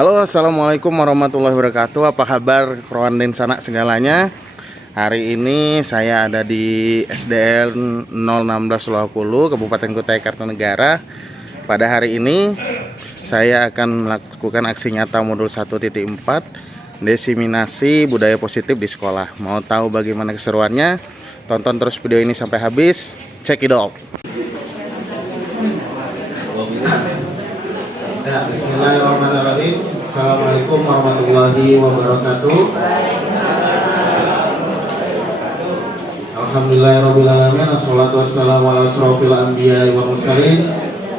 Halo, assalamualaikum warahmatullahi wabarakatuh. Apa kabar kawan dan sanak segalanya? Hari ini saya ada di SDN 016 Lohokulu, Kabupaten Kutai Kartanegara. Pada hari ini saya akan melakukan aksi nyata modul 1.4, desiminasi budaya positif di sekolah. Mau tahu bagaimana keseruannya? Tonton terus video ini sampai habis. Check it out. Ya, bismillahirrahmanirrahim. Assalamualaikum warahmatullahi wabarakatuh. Alhamdulillahirrahmanirrahim. Assalatu wassalamu ala asrofil anbiya wal mursalin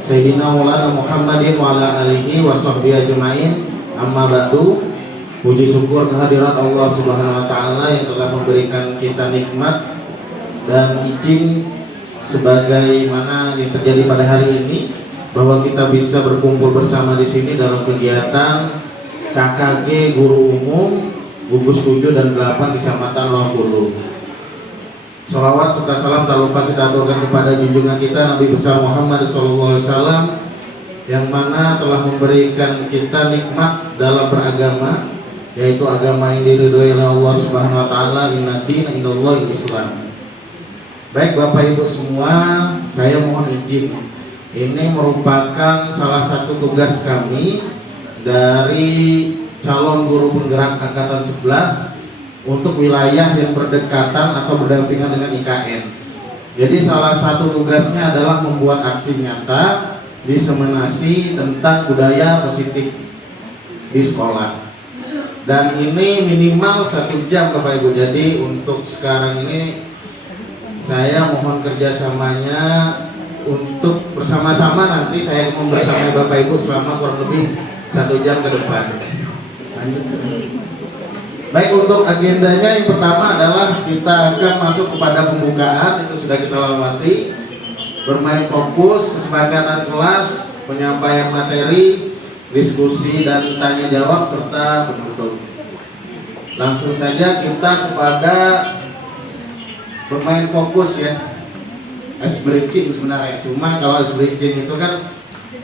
Sayyidina Maulana Muhammadin wa ala alihi wa sahbihi ajma'in. Amma ba'du. Puji syukur kehadirat Allah subhanahu wa ta'ala yang telah memberikan kita nikmat dan izin sebagaimana yang terjadi pada hari ini, bahwa kita bisa berkumpul bersama di sini dalam kegiatan KKG Guru Umum gugus 7 dan 8 Kecamatan Lohokulu. Sholawat serta salam tak lupa kita aturkan kepada junjungan kita Nabi besar Muhammad SAW, yang mana telah memberikan kita nikmat dalam beragama, yaitu agama yang diridhoi oleh Allah Subhanahu wa taala. Inna dina indallahi Islam. Baik Bapak Ibu semua, saya mohon izin. Ini merupakan salah satu tugas kami dari calon guru penggerak angkatan 11 untuk wilayah yang berdekatan atau berdampingan dengan IKN. Jadi salah satu tugasnya adalah membuat aksi nyata diseminasi tentang budaya positif di sekolah. Dan ini minimal 1 jam Bapak Ibu. Jadi untuk sekarang ini saya mohon kerjasamanya untuk bersama-sama. Nanti saya mau bersama Bapak Ibu selama kurang lebih 1 jam ke depan. Baik, untuk agendanya yang pertama adalah kita akan masuk kepada pembukaan. Itu sudah kita lewati. Bermain fokus, kesepakatan kelas, penyampaian materi, diskusi dan tanya jawab serta penutup. Langsung saja kita kepada bermain fokus ya. Ice breaking sebenarnya, cuma kalau ice breaking itu kan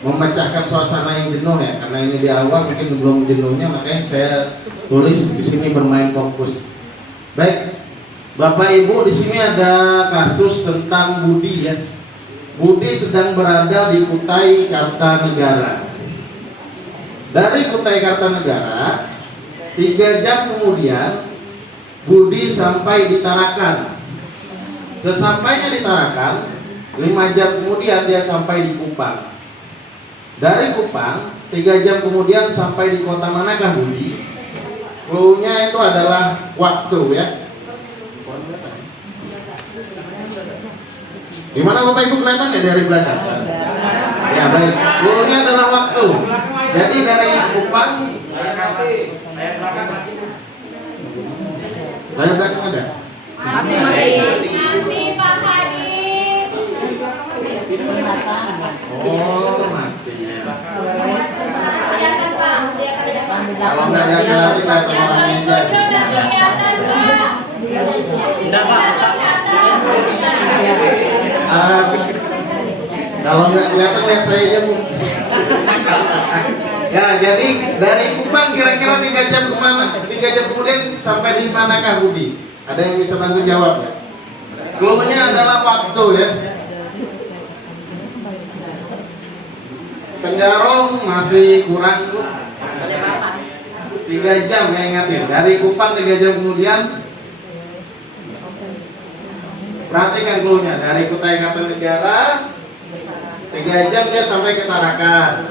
memecahkan suasana yang jenuh ya, karena ini di awal mungkin belum jenuhnya, makanya saya tulis di sini bermain fokus. Baik, Bapak Ibu, di sini ada kasus tentang Budi ya. Budi sedang berada di Kutai Kartanegara. Dari Kutai Kartanegara 3 jam kemudian Budi sampai di Tarakan. Sesampainya di Tarakan, 5 jam kemudian dia sampai di Kupang. Dari Kupang, 3 jam kemudian sampai di kota manakah Budi? Clue-nya itu adalah waktu ya. Di mana Bapak Ibu kelihatan ya dari belakang? Ya baik, clue-nya adalah waktu. Jadi dari Kupang, layar belakang ada? Oh, mati ya. Kalau nggak ya nanti kelihatan orangnya aja. Kalau nggak kelihatan lihat saya aja Bu. Ya, jadi dari Kupang kira-kira 3 jam kemana? 3 jam kemudian sampai di manakah Budi? Ada yang bisa bantu jawab ya? Clue-nya adalah waktu ya. Tenggarong masih kurang Bu. 3 jam ya, ingatin. Dari Kupang 3 jam kemudian. Perhatikan clue-nya. Dari Kutai Kartanegara 3 jam dia sampai ke Tarakan.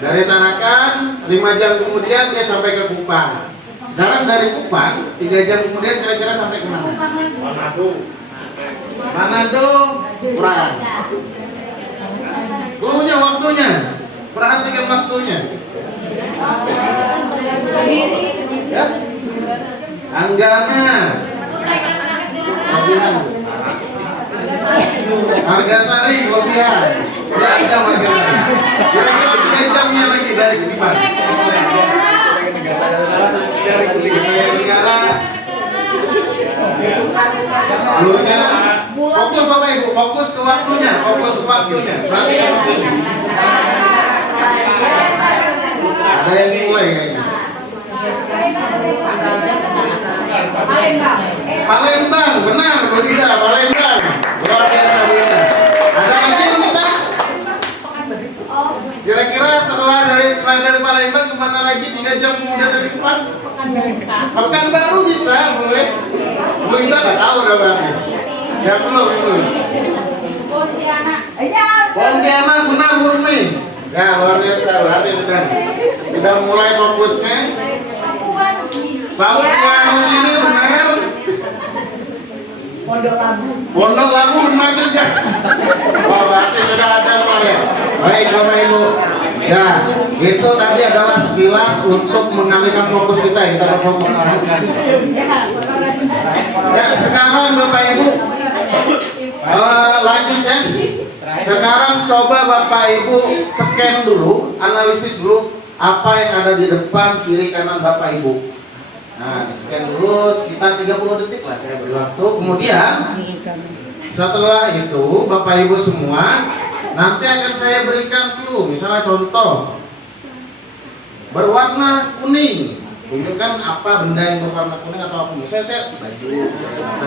Dari Tarakan 5 jam kemudian dia sampai ke Kupang. Sekarang dari Kupang 3 jam kemudian kira-kira sampai ke mana? Manado kurang. Clue-nya waktunya. Perhatikan waktunya. Ya. Anggana. Lebihan. Margasari lebihan. Ya ada Margasari. Kira-kira 3 jamnya lagi dari Kupang. Negara. Clue-nya. Fokus Bapak Ibu, fokus ke waktunya, fokus ke waktunya. Perhatikan waktunya. ada yang mulai kayaknya. Palembang, benar Bu Dida, Palembang. Luar biasa Bu Dida. Ada lagi yang bisa? Kira-kira selain dari Palembang kemana lagi 3 jam kemudian dari Kupang? Pekanbaru bisa, boleh. Bu Dida nggak tahu udah berarti. Ya belum itu. Pontianak benar Murni. Ya luar biasa, berarti sudah mulai fokusnya. Papua ini benar. Pondok Labu benar juga. Oh berarti sudah ada mulai. Baik Bapak Ibu. Ya itu tadi adalah sekilas untuk mengalihkan fokus kita berfokus. Ya sekarang Bapak Ibu lanjutnya. Sekarang coba Bapak Ibu scan dulu, analisis dulu apa yang ada di depan, kiri, kanan Bapak Ibu. Nah, di scan dulu sekitar 30 detik lah saya beri waktu. Kemudian setelah itu Bapak Ibu semua nanti akan saya berikan clue. Misalnya contoh berwarna kuning. Tunjukkan apa benda yang berwarna kuning atau apa. Misalnya saya baju,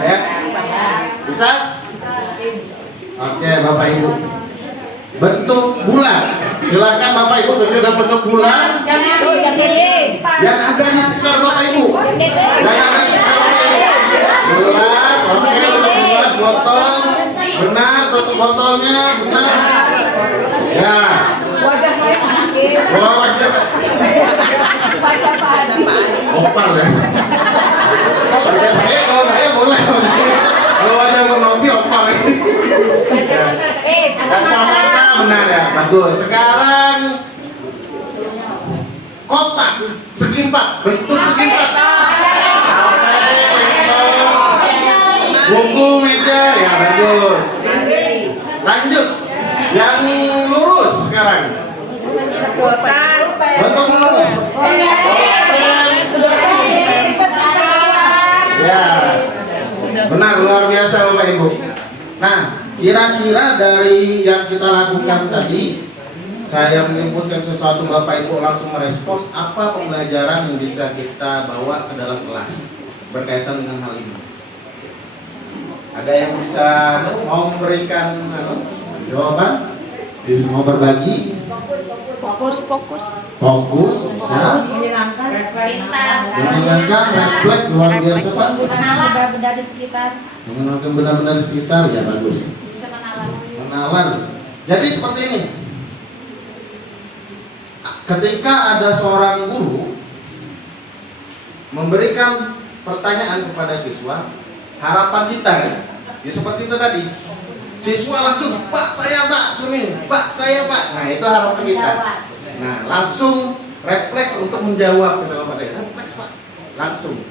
ya. Bisa? Oke Bapak Ibu. Bentuk bulan. Silakan Bapak Ibu tunjukkan bentuk bulan. Yang ada di sekitar Bapak Ibu. Yang ada di sekitar Bapak Ibu. Gelas, oke, bulan, botol. Benar, tutup botolnya, benar. Ya. Wajah saya Wajah opal ya. Wajah saya kalau saya boleh. Kalau wajah Novi opal ini. Kacamata benar ya, bagus. Sekarang kotak segi 4, bentuk segi 4. Buku, meja, ya bagus. Lanjut, yang lurus sekarang. Bentuk lurus. Ya, benar luar biasa Bapak Ibu. Nah, kira-kira dari yang kita lakukan tadi, saya menyebutkan sesuatu Bapak Ibu langsung merespon apa pembelajaran yang bisa kita bawa ke dalam kelas berkaitan dengan hal ini. Ada yang bisa mau memberikan jawaban? Bisa mau berbagi? Fokus bisa. Menyenangkan, refleks luar biasa Pak. mengenal benda-benda di sekitar. Mengenalkan benda-benda di sekitar ya bagus. Bisa menalar. Menalar. Jadi seperti ini. Ketika ada seorang guru memberikan pertanyaan kepada siswa, harapan kita kan, ya seperti itu tadi. Siswa langsung, Pak saya Pak, Suning, Pak saya Pak. Nah itu harapan kita. Nah langsung refleks untuk menjawab kepada Bapak. Refleks Pak, langsung.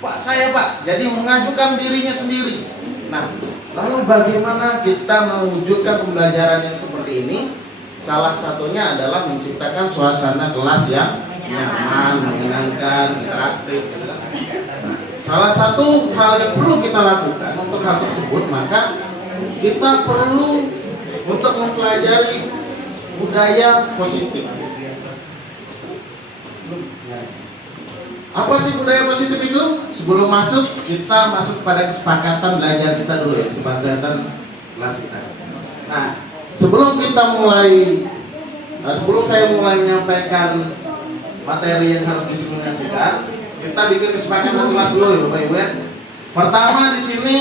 Pak saya Pak, jadi mengajukan dirinya sendiri. Nah lalu bagaimana kita mewujudkan pembelajaran yang seperti ini? Salah satunya adalah menciptakan suasana kelas yang nyaman, menyenangkan, interaktif. Nah, salah satu hal yang perlu kita lakukan untuk hal tersebut, maka kita perlu untuk mempelajari budaya positif. Apa sih budaya positif itu? Sebelum masuk, kita masuk pada kesepakatan belajar kita dulu ya, kesepakatan kelas kita. Nah, sebelum saya mulai menyampaikan materi yang harus disimulasikan, kita bikin kesepakatan kelas dulu ya Bapak Ibu ya. Pertama di sini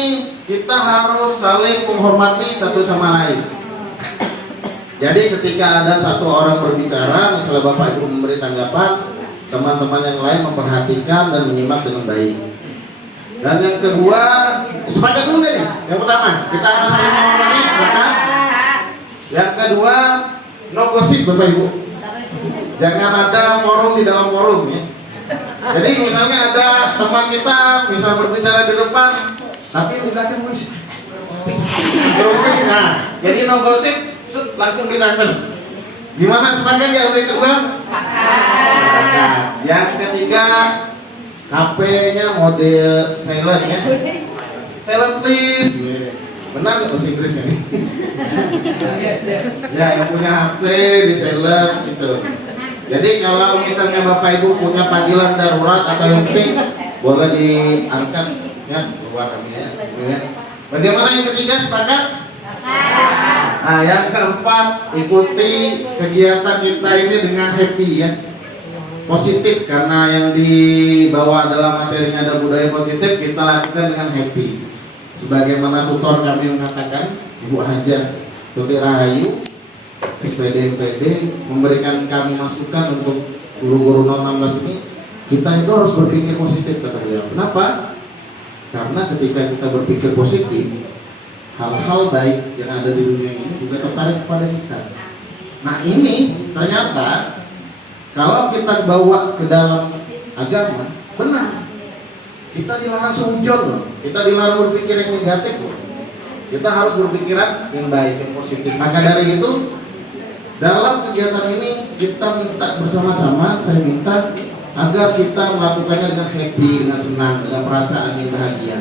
kita harus saling menghormati satu sama lain. Jadi ketika ada satu orang berbicara, misalnya Bapak Ibu memberi tanggapan, teman-teman yang lain memperhatikan dan menyimak dengan baik. Dan yang kedua, sepakat dulu nih. Yang pertama, kita harus saling menghormati, sepakat. Yang kedua, no gosip Bapak Ibu. Jangan ada forum di dalam forum ya. Jadi misalnya ada teman kita misal berbicara di depan, tapi di belakang musik. Nah, jadi no gosip, langsung ditangkap. Gimana sepakat ya yang kedua? Sepakat. Yang ketiga, HP-nya model silent ya. Silent please. Benar nggak bahasa Inggris kan? Ya yang punya HP di silent gitu. Jadi kalau misalnya Bapak Ibu punya panggilan darurat atau yang penting boleh diangkat ya keluar kami ya. Bagaimana yang ketiga, sepakat? Nah, yang keempat, ikuti kegiatan kita ini dengan happy ya, positif, karena yang dibawa dalam materinya ada budaya positif, kita lakukan dengan happy. Sebagaimana tutor kami mengatakan, Ibu Haja Tuti Rahayu SPD MPD memberikan kami masukan untuk guru-guru 16 ini, kita itu harus berpikir positif, kata beliau. Kenapa? Karena ketika kita berpikir positif, hal-hal baik yang ada di dunia ini juga tertarik kepada kita. Nah ini ternyata kalau kita bawa ke dalam agama, benar, kita dilarang seujon loh, kita dilarang berpikir yang negatif loh. Kita harus berpikiran yang baik, yang positif. Maka dari itu dalam kegiatan ini kita minta bersama-sama, saya minta agar kita melakukannya dengan happy, dengan senang, dengan perasaan yang bahagia.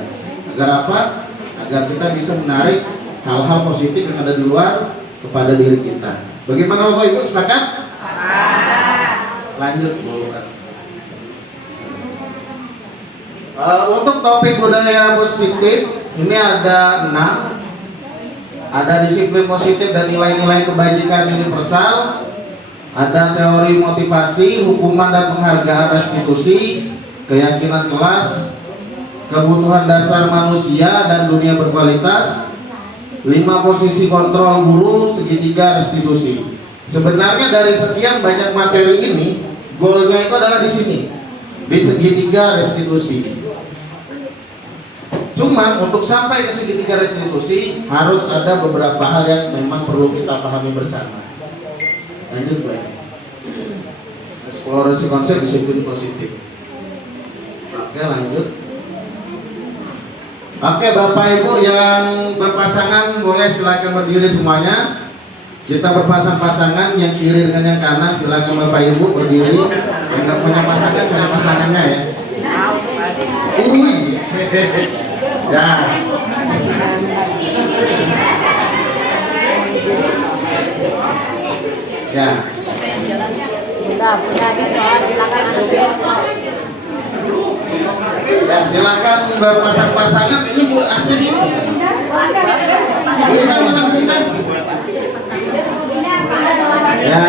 Agar apa? Agar kita bisa menarik hal-hal positif yang ada di luar kepada diri kita. Bagaimana Bapak Ibu, sepakat? Sepakat. Lanjut Bu. Untuk topik budaya positif ini ada 6. Ada disiplin positif dan nilai-nilai kebajikan universal. Ada teori motivasi, hukuman dan penghargaan restitusi, keyakinan kelas, kebutuhan dasar manusia dan dunia berkualitas, 5 posisi kontrol guru, segitiga restitusi. Sebenarnya dari sekian banyak materi ini, goalnya itu adalah di sini, di segitiga restitusi. Cuman untuk sampai ke segitiga restitusi harus ada beberapa hal yang memang perlu kita pahami bersama. Lanjut Pak. Eksplorasi konsep disiplin positif. Oke, lanjut. Oke, Bapak Ibu yang berpasangan boleh silakan berdiri semuanya. Kita berpasang-pasangan, yang kiri dengan yang kanan silakan Bapak Ibu berdiri. Yang nggak punya pasangan cari pasangannya ya. Ya. Ya. Ya, silakan berpasang-pasangan. Ini Bu Asin. Ya,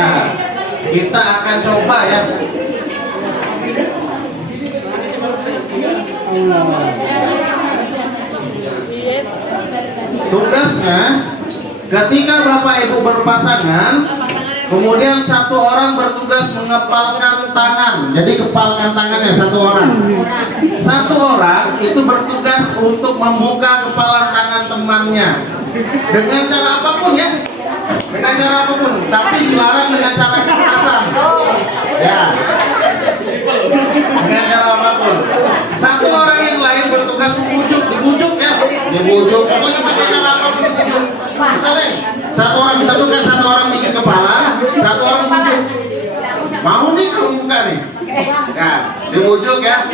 kita akan coba ya. Tugasnya ketika Bapak Ibu berpasangan, kemudian satu orang bertugas mengepalkan tangan. Jadi kepalkan tangannya satu orang. Satu orang itu bertugas untuk membuka kepala tangan temannya dengan cara apapun ya. Dengan cara apapun, tapi dilarang dengan cara kekerasan. Ya. Dengan cara apapun. Satu orang yang lain bertugas membujuk, dibujuk ya. Dibujuk, pokoknya pakai cara apapun dibujuk. Misalnya, satu orang ditentukan, satu orang bikin kepala, satu orang bujuk. Mau nih kamu buka nih. Ya, dibujuk ya.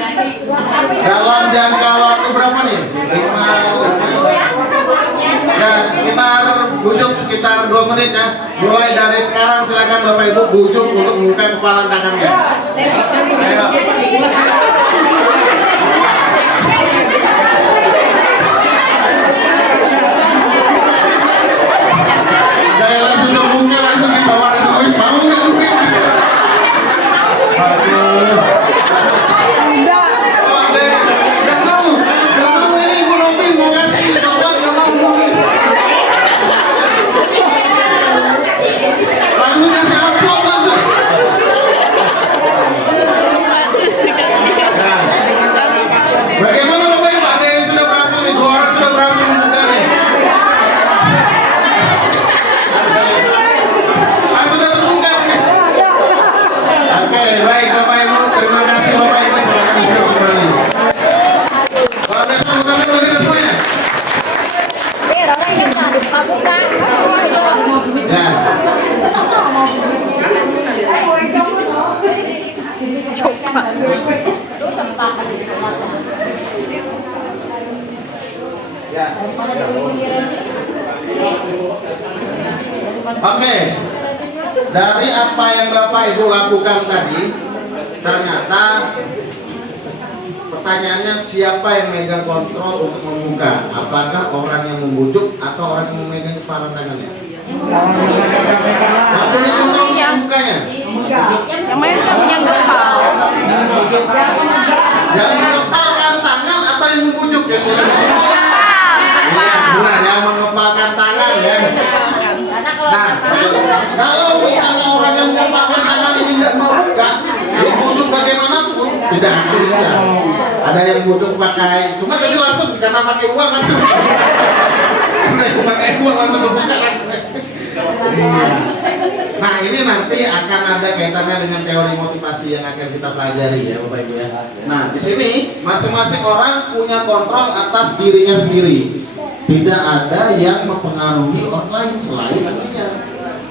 Dalam jangka waktu berapa nih? 5 ya, sekitar bujuk sekitar 2 menit ya. Mulai dari sekarang silakan Bapak Ibu bujuk untuk membuka kepala tangannya. Ayo. Saya langsung membuka, langsung ditawarin duit. Mau nggak duit? Aduh. Gak mau ini Ibu Novi mau kasih coklat, gak mau duit. Langsung kasih amplop langsung. Bagaimana Bapak Ibu? Ada yang sudah berhasil nih? 2 orang sudah berhasil membuka nih. Sudah terbuka nih. Oke, baik Bapak Ibu. Terima kasih Bapak Ibu. Silakan duduk kembali. Bapak besok buka dulu kita semuanya. Ya. Ya. Oke. dari apa yang Bapak Ibu lakukan tadi, ternyata pertanyaannya siapa yang megang kontrol untuk membuka? Apakah orang yang membujuk atau orang yang memegang kepala tangannya? Yang punya kontrol untuk membukanya? Yang megang yang gempal. Yang mengepalkan tangan atau yang membujuk? Yang benar? Iya, benar, yang mengepalkan tangan ya. Nah, kalau misalnya orang yang mengepalkan tangan ini tidak mau buka, dibujuk bagaimanapun tidak akan bisa. Ada yang bujuk pakai, cuma tadi langsung karena pakai uang langsung. Karena pakai uang langsung berbuka kan. Nah, ini nanti akan ada kaitannya dengan teori motivasi yang akan kita pelajari ya Bapak Ibu ya. Nah, di sini masing-masing orang punya kontrol atas dirinya sendiri. Tidak ada yang mempengaruhi orang lain selain dirinya.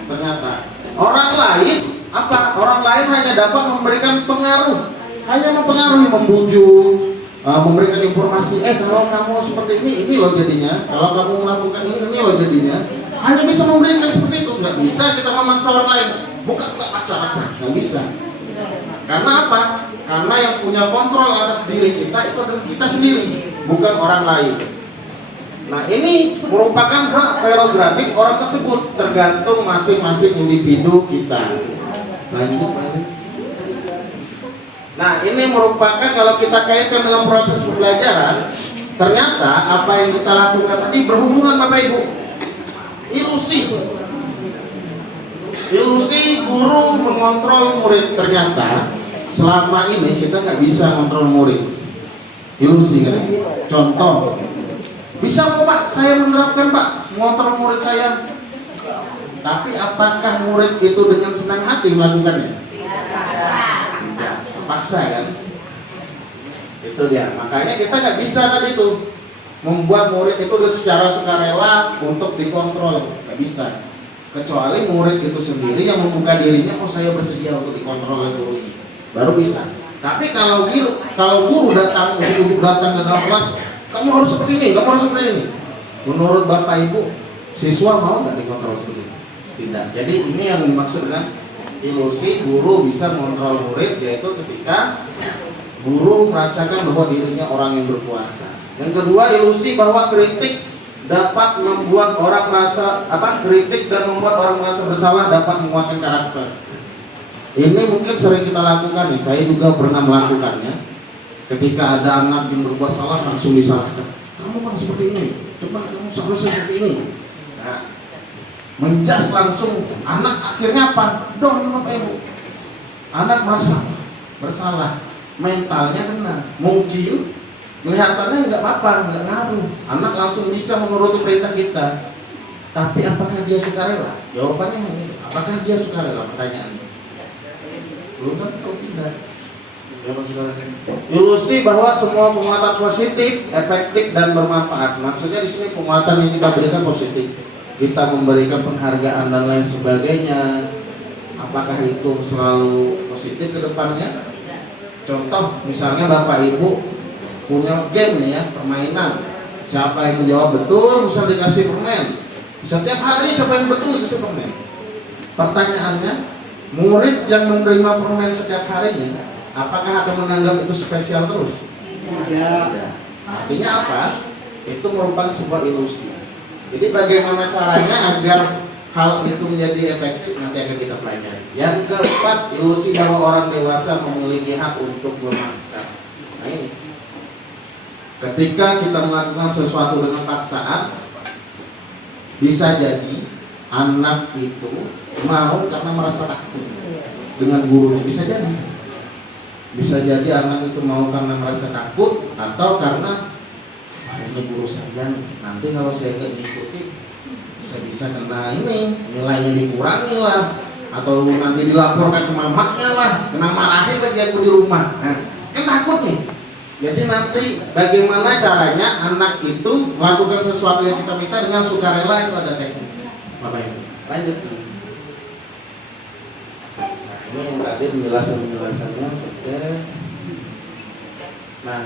Ternyata orang lain apa? Orang lain hanya dapat memberikan pengaruh, hanya mempengaruhi, membujuk, memberikan informasi. Kalau kamu seperti ini loh jadinya. Kalau kamu melakukan ini loh jadinya. Hanya bisa memberikan seperti itu. Nggak bisa kita memaksa orang lain. Bukan paksa, nggak bisa. Karena apa? Karena yang punya kontrol atas diri kita itu adalah kita sendiri, bukan orang lain. Nah, ini merupakan hak prerogatif orang tersebut, tergantung masing-masing individu kita. Lanjut. Nah, ini merupakan kalau kita kaitkan dalam proses pembelajaran, ternyata apa yang kita lakukan tadi berhubungan Bapak Ibu. Ilusi guru mengontrol murid. Ternyata selama ini kita nggak bisa mengontrol murid. Ilusi kan? Contoh, bisa kok Pak, saya menerapkan Pak, mengontrol murid saya. Tapi apakah murid itu dengan senang hati melakukannya? Tidak, terpaksa kan? Itu dia. Makanya kita nggak bisa tadi itu membuat murid itu secara sukarela untuk dikontrol, nggak bisa. Kecuali murid itu sendiri yang membuka dirinya, oh saya bersedia untuk dikontrol oleh guru ini, baru bisa. Tapi kalau guru datang ke dalam kelas, kamu harus seperti ini, kamu harus seperti ini. Menurut Bapak Ibu, siswa mau nggak dikontrol seperti itu? Tidak. Jadi ini yang dimaksud dengan ilusi guru bisa mengontrol murid, yaitu ketika guru merasakan bahwa dirinya orang yang berkuasa. Yang kedua, ilusi bahwa kritik dapat membuat orang merasa kritik dan membuat orang merasa bersalah dapat menguatkan karakter. Ini mungkin sering kita lakukan nih. Saya juga pernah melakukannya. Ketika ada anak yang berbuat salah langsung disalahkan. Kamu kan seperti ini. Coba kamu seharusnya seperti ini. Nah, menjas langsung. Anak akhirnya apa? Down Bapak Ibu. Anak merasa bersalah. Mentalnya kena. Mungkin kelihatannya nggak apa-apa, nggak ngaruh. Anak langsung bisa menuruti perintah kita. Tapi apakah dia sukarela? Jawabannya ini. Apakah dia sukarela? Pertanyaannya. Belum tentu tidak. Ilusi bahwa semua penguatan positif, efektif dan bermanfaat. Maksudnya di sini penguatan yang kita berikan positif. Kita memberikan penghargaan dan lain sebagainya. Apakah itu selalu positif ke depannya? Contoh, misalnya Bapak Ibu punya game nih ya, permainan. Siapa yang menjawab betul bisa dikasih permen. Setiap hari siapa yang betul dikasih permen. Pertanyaannya, murid yang menerima permen setiap harinya, apakah akan menganggap itu spesial terus? Tidak. Artinya apa? Itu merupakan sebuah ilusi. Jadi bagaimana caranya agar hal itu menjadi efektif nanti akan kita pelajari. Yang keempat, ilusi bahwa orang dewasa memiliki hak untuk memaksa. Nah ini. Ketika kita melakukan sesuatu dengan paksaan, bisa jadi anak itu mau karena merasa takut dengan guru. Bisa jadi anak itu mau karena merasa takut atau karena ini guru saya, nanti kalau saya nggak diikuti bisa kena ini, nilainya dikurangi lah, atau nanti dilaporkan ke mamanya lah, kena marahin lagi aku di rumah. Nah, kan takut nih. Jadi nanti bagaimana caranya anak itu melakukan sesuatu yang kita minta dengan sukarela, itu ada tekniknya. Bapak Ibu, lanjut. Nah, ini yang tadi penjelasannya. Nah,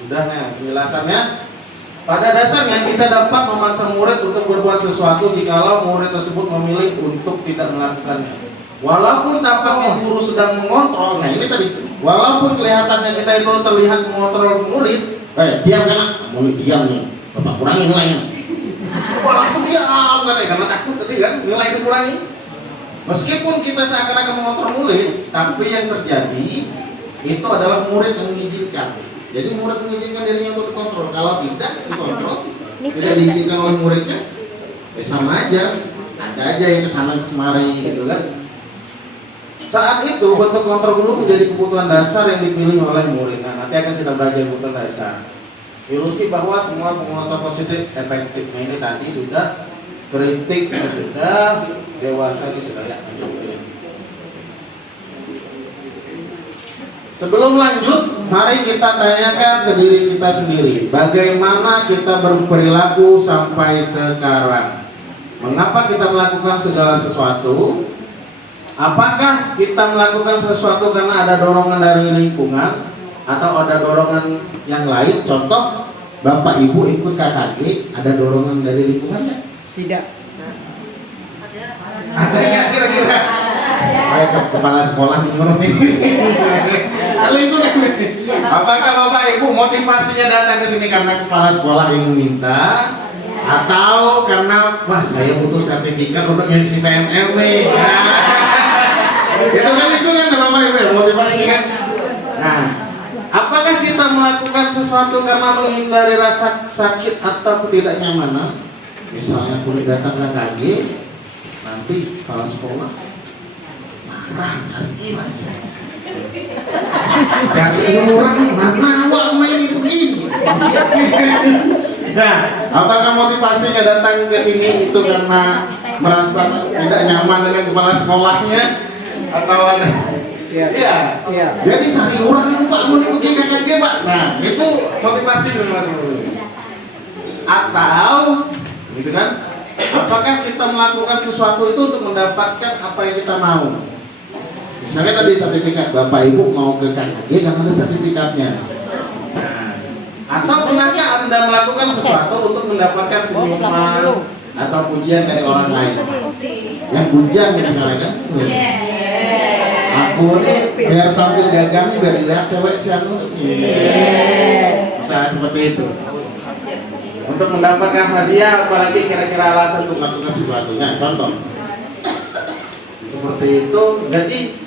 sudah nih penjelasannya. Pada dasarnya kita dapat memaksa murid untuk berbuat sesuatu jikalau murid tersebut memilih untuk tidak melakukannya. Walaupun tampaknya guru sedang mengontrol, nah ini tadi, walaupun kelihatannya kita itu terlihat mengontrol murid, diam kan, murid diam nih, bapak kurangi nilainya. Wah langsung diam kan, karena takut tadi kan, nilai dikurangi. Meskipun kita seakan-akan mengontrol murid, tapi yang terjadi itu adalah murid yang mengizinkan. Jadi murid mengizinkan dirinya untuk dikontrol. Kalau tidak dikontrol, tidak diizinkan oleh muridnya, sama aja. Ada aja yang kesana kesemari gitu kan. Saat itu bentuk kontrol dulu menjadi kebutuhan dasar yang dipilih oleh murid. Nah, nanti akan kita belajar kebutuhan dasar. Ilusi bahwa semua pengontrol positif efektif. Nah, ini tadi sudah, kritik sudah, dewasa sudah ya. Sebelum lanjut, mari kita tanyakan ke diri kita sendiri, bagaimana kita berperilaku sampai sekarang? Mengapa kita melakukan segala sesuatu? Apakah kita melakukan sesuatu karena ada dorongan dari lingkungan atau ada dorongan yang lain? Contoh, Bapak Ibu ikut KKG, ada dorongan dari lingkungannya? Tidak. Ada nggak kira-kira? Kepala sekolah menurut ini. Kalau itu kan, apakah Bapak Ibu motivasinya datang ke sini karena kepala sekolah yang meminta, atau karena wah saya butuh sertifikat untuk ngisi PNL nih? Itu kan Bapak Ibu motivasi kan. Nah, apakah kita melakukan sesuatu karena menghindari rasa sakit atau ketidaknyamanan? Misalnya kulit datang KKG, nanti kepala sekolah marah, cariin aja. Cariin orang mana awal main begini. Nah, apakah motivasinya datang ke sini itu karena merasa tidak nyaman dengan kepala sekolahnya? Atau ada? Iya. Jadi cari orang yang Pak mau diikuti KKG Pak. Nah, itu motivasi memang. Atau, gitu kan? Apakah kita melakukan sesuatu itu untuk mendapatkan apa yang kita mau? Misalnya tadi sertifikat, Bapak Ibu mau ke KKG karena ada sertifikatnya. Nah, atau pernahkah Anda melakukan sesuatu untuk mendapatkan senyuman atau pujian dari orang lain? Yang pujian misalnya kan? Aku nih biar tampil gagang nih, biar dilihat cewek siapa? Misalnya seperti itu. Untuk mendapatkan hadiah, apalagi kira-kira alasan untuk melakukan sesuatunya. Contoh seperti itu. Jadi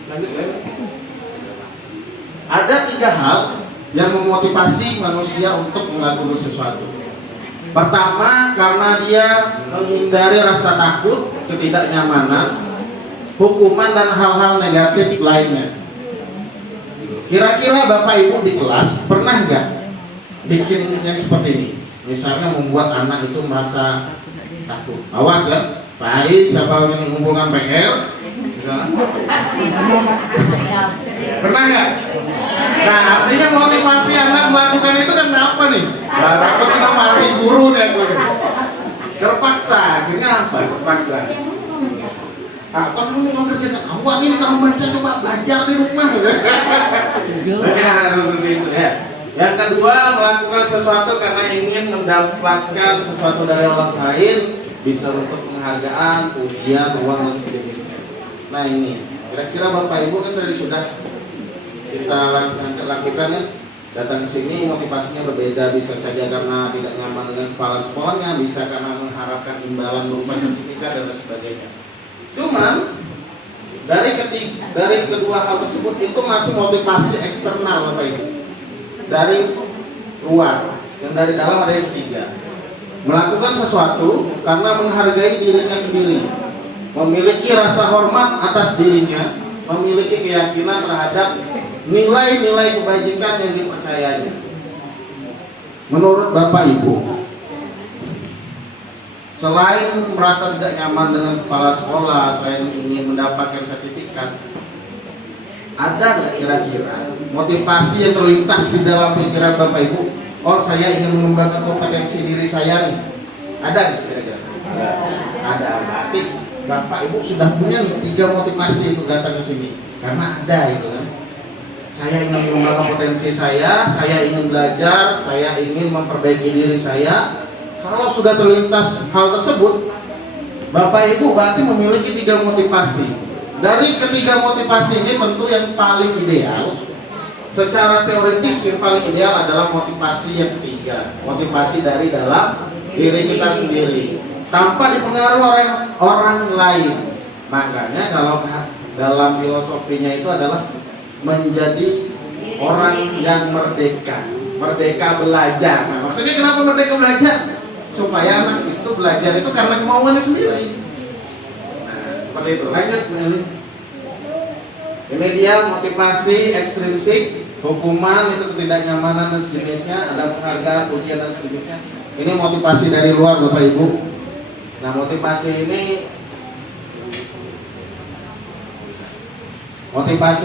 ada 3 hal yang memotivasi manusia untuk melakukan sesuatu. Pertama, karena dia menghindari rasa takut, ketidaknyamanan, hukuman dan hal-hal negatif lainnya. Kira-kira Bapak Ibu di kelas pernah nggak bikin yang seperti ini? Misalnya membuat anak itu merasa takut. Awas ya, baik siapa yang mengumpulkan PR. Pernah nggak? Nah, artinya motivasi anak melakukan itu kan apa nih? Takut kena marahi guru deh. Terpaksa, akhirnya apa? Terpaksa. Apa kamu mau kerjakan? Awak ini kamu baca, coba belajar di rumah. Ya. Yang kedua, melakukan sesuatu karena ingin mendapatkan sesuatu dari orang lain, bisa untuk penghargaan, pujian, uang dan sejenisnya. Nah ini, kira-kira Bapak Ibu kan tadi sudah kita lakukan ya, datang ke sini motivasinya berbeda, bisa saja karena tidak nyaman dengan kepala sekolahnya, bisa karena mengharapkan imbalan berupa sertifikat dan sebagainya. Cuman dari kedua hal tersebut itu masih motivasi eksternal Bapak Ibu, dari luar, dan dari dalam ada yang ketiga. Melakukan sesuatu karena menghargai dirinya sendiri, memiliki rasa hormat atas dirinya, memiliki keyakinan terhadap nilai-nilai kebajikan yang dipercayainya. Menurut Bapak Ibu, selain merasa tidak nyaman dengan kepala sekolah, selain ingin mendapatkan sertifikat, ada nggak kira-kira motivasi yang terlintas di dalam pikiran Bapak Ibu? Oh, saya ingin mengembangkan kompetensi diri saya nih. Ada nggak kira-kira? Ada. Berarti Bapak Ibu sudah punya 3 motivasi untuk datang ke sini. Karena ada itu kan. Saya ingin mengembangkan potensi saya ingin belajar, saya ingin memperbaiki diri saya. Kalau sudah terlintas hal tersebut, Bapak Ibu berarti memiliki 3 motivasi. Dari ketiga motivasi ini tentu yang paling ideal secara teoritis yang paling ideal adalah motivasi yang ketiga, motivasi dari dalam diri kita sendiri tanpa dipengaruhi orang lain. Makanya kalau dalam filosofinya itu adalah menjadi orang yang merdeka belajar. Nah, maksudnya kenapa merdeka belajar? Supaya anak itu belajar itu karena kemauannya sendiri. Nah, seperti itu. Lanjut, ini dia motivasi ekstrinsik, hukuman itu ketidaknyamanan dan sejenisnya, ada penghargaan, pujian dan sejenisnya. Ini motivasi dari luar, Bapak Ibu. Nah, motivasi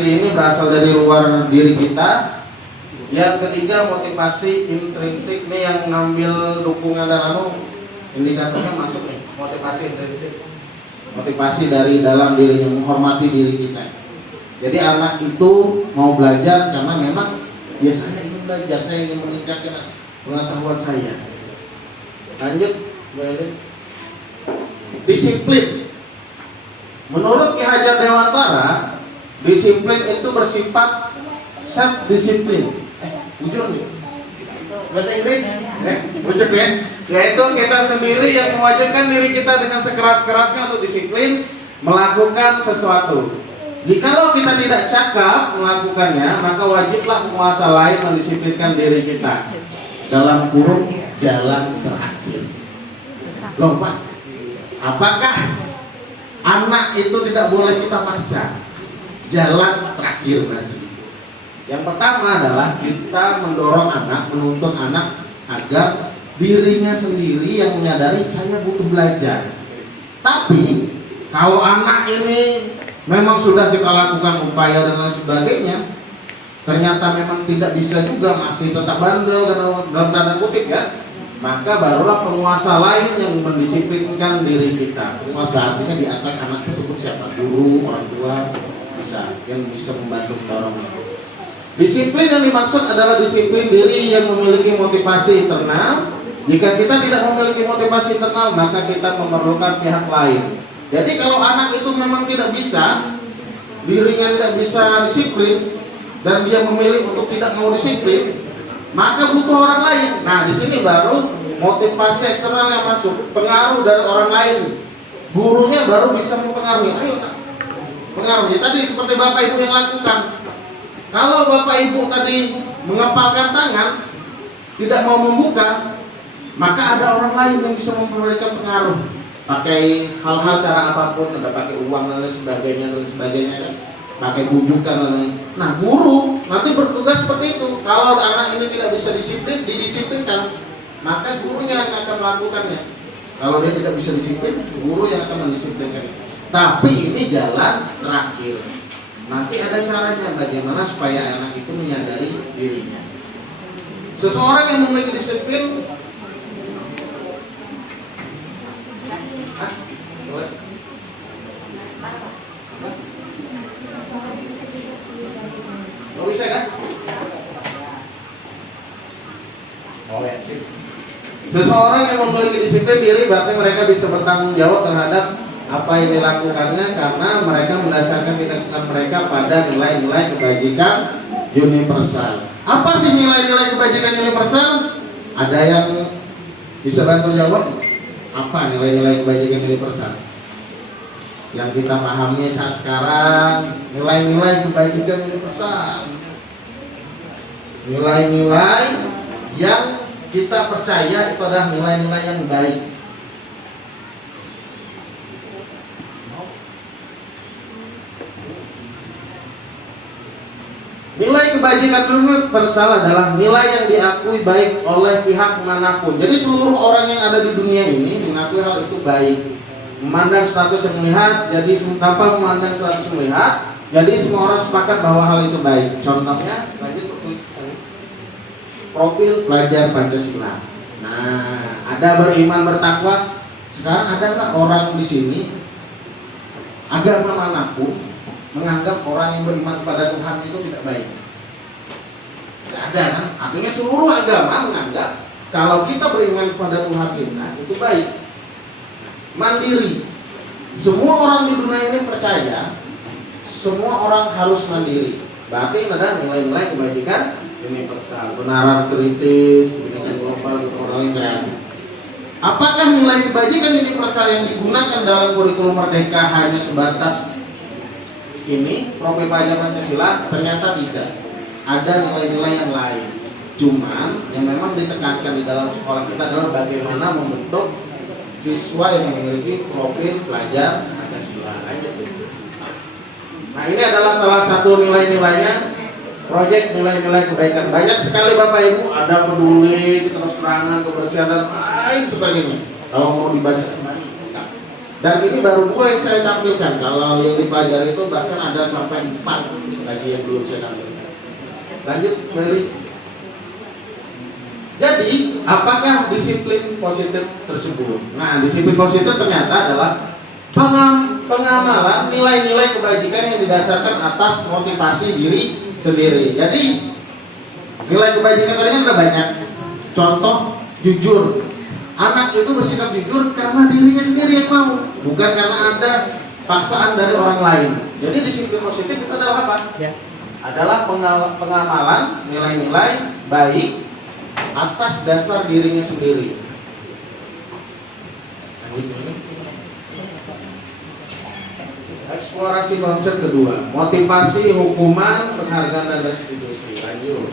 ini berasal dari luar diri kita. Yang ketiga motivasi intrinsik, ini yang ngambil dukungan dan indikatornya masuk nih, motivasi intrinsik. Motivasi dari dalam dirinya, menghormati diri kita. Jadi anak itu mau belajar karena memang ya saya ingin belajar, saya ingin meningkatkan pengetahuan saya. Lanjut, disiplin. Menurut Ki Hajar Dewantara, disiplin itu bersifat self disiplin. Ujur nih. Bahasa Inggris? Ujur ya. Yaitu kita sendiri yang mewajibkan diri kita dengan sekeras-kerasnya untuk disiplin melakukan sesuatu. Jikalau kita tidak cakap melakukannya, maka wajiblah penguasa lain mendisiplinkan diri kita. Dalam kurung jalan terakhir. Loh Pak, apakah anak itu tidak boleh kita paksa? Jalan terakhir masih. Yang pertama adalah kita mendorong anak, menuntun anak agar dirinya sendiri yang menyadari saya butuh belajar. Tapi kalau anak ini memang sudah kita lakukan upaya dan lain sebagainya, ternyata memang tidak bisa juga, masih tetap bandel dan dalam tanda kutip ya, maka barulah penguasa lain yang mendisiplinkan diri kita. Penguasa artinya di atas anak tersebut siapa? Guru, orang tua, yang bisa membantu mendorong. Disiplin yang dimaksud adalah disiplin diri yang memiliki motivasi internal. Jika kita tidak memiliki motivasi internal, maka kita memerlukan pihak lain. Jadi kalau anak itu memang tidak bisa, dirinya tidak bisa disiplin, dan dia memilih untuk tidak mau disiplin, maka butuh orang lain. Nah, di sini baru motivasi eksternal yang masuk, pengaruh dari orang lain. Gurunya baru bisa mempengaruhi. Ayo, pengaruhi. Tadi seperti Bapak Ibu yang lakukan. Kalau Bapak Ibu tadi mengepalkan tangan, tidak mau membuka, maka ada orang lain yang bisa memberikan pengaruh. Pakai hal-hal cara apapun, ada pakai uang dan lain sebagainya, pakai bujukan dan lain. Nah, guru nanti bertugas seperti itu. Kalau anak ini tidak bisa disiplin, didisiplinkan, maka gurunya yang akan melakukannya. Kalau dia tidak bisa disiplin, guru yang akan mendisiplinkan. Tapi ini jalan terakhir. Nanti ada caranya bagaimana supaya anak itu menyadari dirinya. Seseorang yang memiliki disiplin, bisa kan? Oh ya, sip. Seseorang yang memiliki disiplin diri berarti mereka bisa bertanggung jawab terhadap apa yang dilakukannya karena mereka mendasarkan tindakan mereka pada nilai-nilai kebajikan universal. Apa sih nilai-nilai kebajikan universal? Ada yang bisa bantu jawab? Apa nilai-nilai kebajikan universal yang kita pahami saat sekarang? Nilai-nilai kebajikan universal, nilai-nilai yang kita percaya itu adalah nilai-nilai yang baik. Nilai kebajikan universal adalah nilai yang diakui baik oleh pihak manapun. Jadi seluruh orang yang ada di dunia ini mengakui hal itu baik. Memandang status yang melihat, jadi tanpa memandang status yang melihat, jadi semua orang sepakat bahwa hal itu baik. Contohnya, lanjut profil pelajar Pancasila. Nah, ada beriman bertakwa. Sekarang ada nggak orang di sini agama manapun menganggap orang yang beriman kepada Tuhan itu tidak baik? Tidak ada kan? Artinya seluruh agama menganggap kalau kita beriman kepada Tuhan kita itu baik. Mandiri. Semua orang di dunia ini percaya semua orang harus mandiri. Berarti ada nilai-nilai kebajikan universal, kebenaran kritis, kebinekaan global, orang yang kreatif. Apakah nilai kebajikan universal yang digunakan dalam kurikulum Merdeka hanya sebatas ini, profil pelajar Pancasila? Ternyata tidak. Ada nilai-nilai yang lain. Cuman yang memang ditekankan di dalam sekolah kita adalah bagaimana membentuk siswa yang memiliki profil pelajar Pancasila. Nah, ini adalah salah satu nilai-nilainya. Proyek nilai-nilai kebaikan. Banyak sekali Bapak Ibu, ada peduli, terus terangan, kebersihan dan lain sebagainya. Kalau mau dibaca kembali. Dan ini baru 2 yang saya tampilkan. Kalau yang dipelajari itu bahkan ada sampai 4 lagi yang belum saya tampilkan. Lanjut, Meli. Jadi, apakah disiplin positif tersebut? Nah, disiplin positif ternyata adalah pengamalan nilai-nilai kebajikan yang didasarkan atas motivasi diri sendiri. Jadi nilai kebajikan tadi kan ada banyak. Contoh, jujur. Anak itu bersikap jujur karena dirinya sendiri yang mau, bukan karena ada paksaan dari orang lain. Jadi disiplin positif itu adalah apa? Adalah pengamalan nilai-nilai baik atas dasar dirinya sendiri. Eksplorasi konsep kedua, motivasi, hukuman, penghargaan dan restitusi. Lanjut.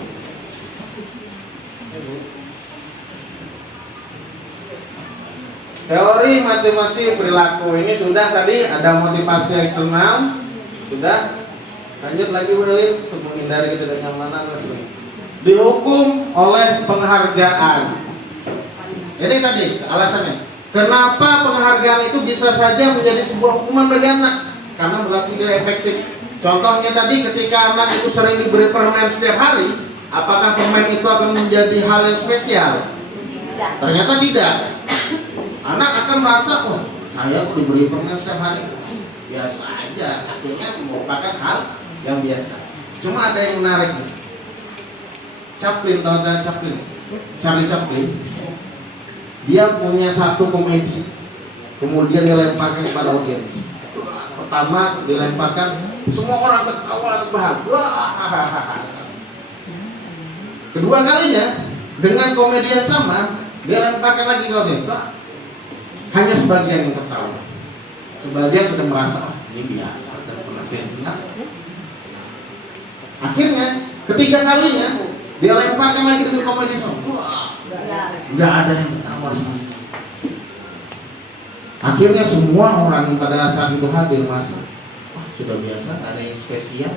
Teori motivasi perilaku ini sudah tadi, ada motivasi eksternal, sudah. Lanjut lagi Willy untuk menghindari ketidaknyamanan. Dihukum oleh penghargaan. Ini tadi alasannya. Kenapa penghargaan itu bisa saja menjadi sebuah hukuman bagi anak? Karena berlaku tidak efektif. Contohnya tadi, ketika anak itu sering diberi permen setiap hari, apakah permen itu akan menjadi hal yang spesial? Ternyata tidak. Anak akan merasa, oh saya kok diberi permen setiap hari, biasa aja. Akhirnya merupakan hal yang biasa. Cuma ada yang menarik nih. Chaplin, tahu tak Chaplin? Charlie Chaplin. Dia punya satu komedi, kemudian dilemparkan kepada audiens. Pertama dilemparkan, semua orang ketawa terbahak. Kedua kalinya dengan komedi yang sama, dia lemparkan lagi ke audiens. Hanya sebagian yang tertawa. Sebagian sudah merasa, oh ini biasa dan pernah saya dengar. Akhirnya ketiga kalinya dia lemparkan lagi dengan komedi yang sama. Nggak ada yang ketawa sama sekali. Akhirnya semua orang yang pada saat itu hadir merasa, wah sudah biasa, nggak ada yang spesial.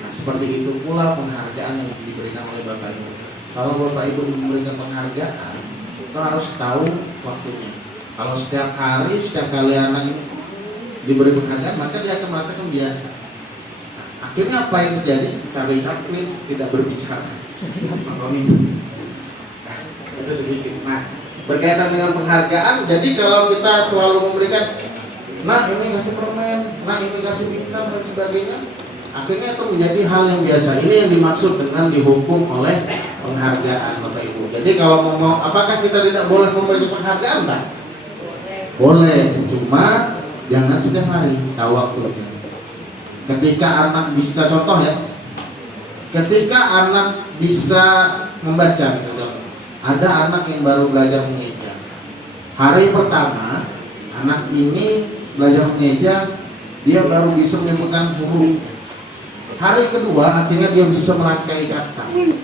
Nah, seperti itu pula penghargaan yang diberikan oleh Bapak Ibu. Kalau Bapak Ibu memberikan penghargaan, itu harus tahu waktunya. Kalau setiap hari, setiap kali anak ini diberi penghargaan, maka dia akan merasakan biasa. Nah, akhirnya apa yang terjadi? Charlie Chaplin tidak berbicara. Itu sedikit. Nah, berkaitan dengan penghargaan, jadi kalau kita selalu memberikan, nah ini kasih permen, nah ini kasih bintang dan sebagainya, akhirnya itu menjadi hal yang biasa. Ini yang dimaksud dengan dihukum oleh penghargaan, Bapak Ibu. Jadi kalau ngomong, apakah kita tidak boleh memberi penghargaan, Pak? Boleh, cuma jangan setiap hari, tahu waktunya. Ketika anak bisa, contoh ya, ketika anak bisa membaca, ada anak yang baru belajar mengeja. Hari pertama, anak ini belajar mengeja, dia baru bisa menyebutkan huruf. Hari kedua, akhirnya dia bisa merangkai kata. U.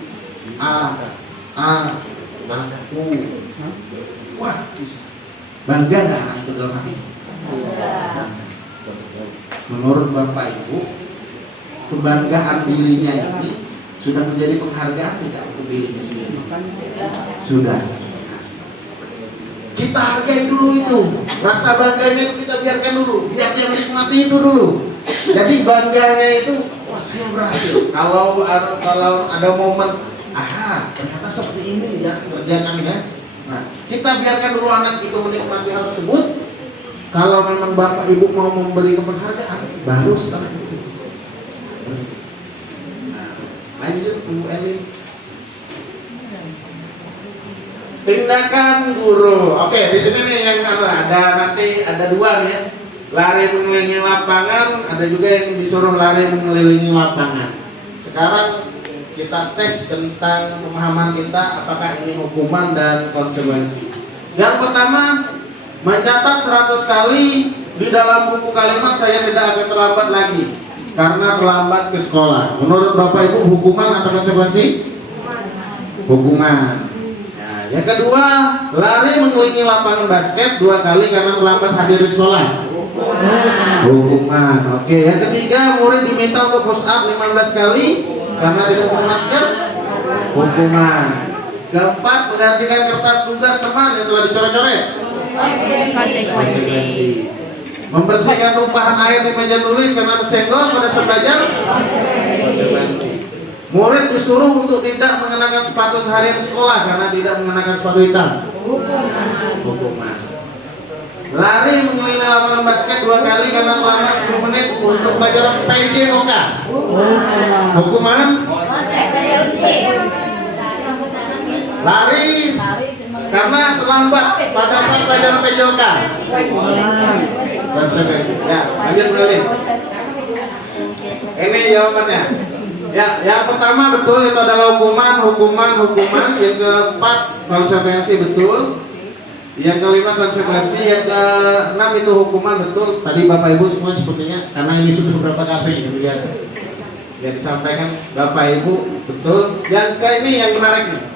Wah, bisa. Bangga nggak anak itu dalam hati? Menurut Bapak Ibu, kebanggaan dirinya ini sudah menjadi penghargaan tidak untuk dirinya sendiri? Sudah. Kita hargai dulu itu, rasa bangganya itu kita biarkan dulu, biar dia menikmati itu dulu. Jadi bangganya itu, wah saya berhasil. Kalau ada momen, ternyata seperti ini ya kerjakan ya. Nah, kita biarkan dulu anak itu menikmati hal tersebut. Kalau memang Bapak Ibu mau memberi penghargaan, baru setelah itu. Lanjut Bu Eli. Tindakan guru. Oke, di sini nih yang ada nanti ada dua nih ya. lari mengelilingi lapangan, ada juga yang disuruh lari mengelilingi lapangan. Sekarang kita tes tentang pemahaman kita apakah ini hukuman dan konsekuensi. Yang pertama, mencatat 100 kali di dalam buku kalimat saya tidak akan terlambat lagi karena terlambat ke sekolah. Menurut Bapak Ibu hukuman atau konsekuensi? Hukuman. Nah, yang kedua, lari mengelilingi lapangan basket 2 kali karena terlambat hadir di sekolah. Hukuman. Oke, yang ketiga, murid diminta untuk push up 15 kali karena tidak pakai masker. Hukuman. Keempat, menggantikan kertas tugas teman yang telah dicoret-coret. Konsekuensi. Membersihkan tumpahan air di meja tulis karena tersenggol pada saat belajar. Konsekuensi. Murid disuruh untuk tidak mengenakan sepatu seharian di sekolah karena tidak mengenakan sepatu hitam. Hukuman. Lari mengelilingi lapangan basket 2 kali karena terlambat 10 menit untuk pelajaran PJOK. Hukuman. Lari karena terlambat pada saat pelajaran PJOK. Konsekuensi. Ya, lanjut kembali. Ini jawabannya. Ya, yang pertama betul itu adalah hukuman. Yang keempat konsekuensi betul. Yang kelima konsekuensi. Yang keenam itu hukuman betul. Tadi Bapak Ibu semua sepertinya karena ini sudah beberapa kali lihat yang disampaikan Bapak Ibu betul. Yang ke ini yang menarik nih.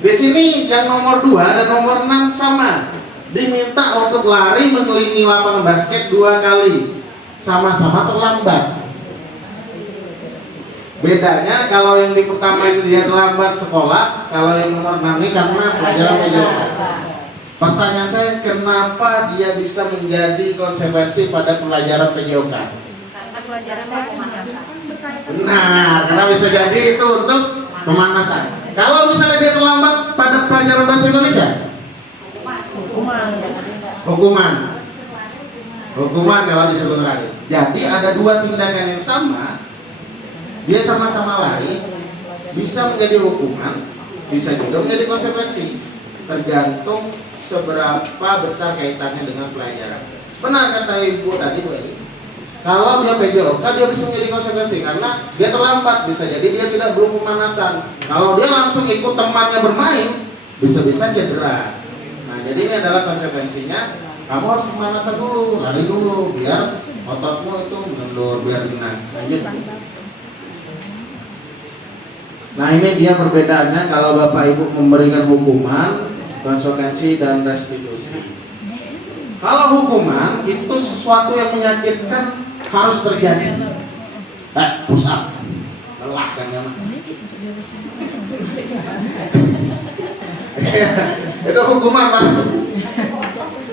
Di sini yang nomor 2 dan nomor 6 sama. Diminta untuk lari mengelilingi lapangan basket 2 kali. Sama-sama terlambat. Bedanya kalau yang di pertama itu dia terlambat sekolah, kalau yang nomor 6 ini karena pelajaran PJOK. Pertanyaan saya, kenapa dia bisa menjadi konsekuensi pada pelajaran PJOK? Karena pelajaran pemanasan. Benar, karena bisa jadi itu untuk pemanasan. Kalau misalnya dia terlambat pada pelajaran bahasa Indonesia, hukuman kalau disuruh lari. Jadi ada 2 tindakan yang sama. Dia sama-sama lari, bisa menjadi hukuman, bisa juga menjadi konsekuensi, tergantung seberapa besar kaitannya dengan pelajaran. Benar kata Ibu tadi, Bu Eli. Kalau dia PJOK, dia bisa menjadi konsekuensi karena dia terlambat, bisa jadi dia tidak belum pemanasan. Kalau dia langsung ikut temannya bermain, bisa-bisa cedera. Nah, jadi ini adalah konsekuensinya. Kamu harus pemanasan dulu, lari dulu, biar ototmu itu mengendur, biar ringan. Lanjut. Nah, ini dia perbedaannya kalau Bapak Ibu memberikan hukuman, konsekuensi dan restitusi. Kalau hukuman itu sesuatu yang menyakitkan harus terjadi. Push up. Lelah kan ya Mas. Itu hukuman Mas.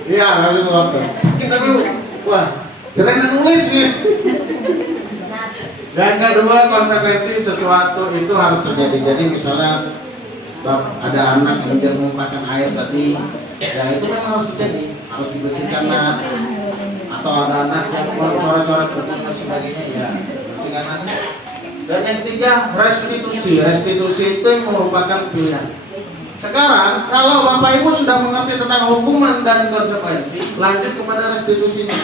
Iya, kalau itu apa? Kita dulu. Wah, keren nulis nih. Yang kedua, konsekuensi sesuatu itu harus terjadi. Jadi misalnya ada anak yang dia menumpahkan air tadi, ya itu memang harus terjadi, harus dibersihkan nak. Atau ada anak yang coret-coret dan sebagainya, ya bersihkan nak. Dan yang ketiga, restitusi. Restitusi itu merupakan pilihan. Sekarang kalau Bapak Ibu sudah mengerti tentang hukuman dan konsekuensi, lanjut kepada restitusinya.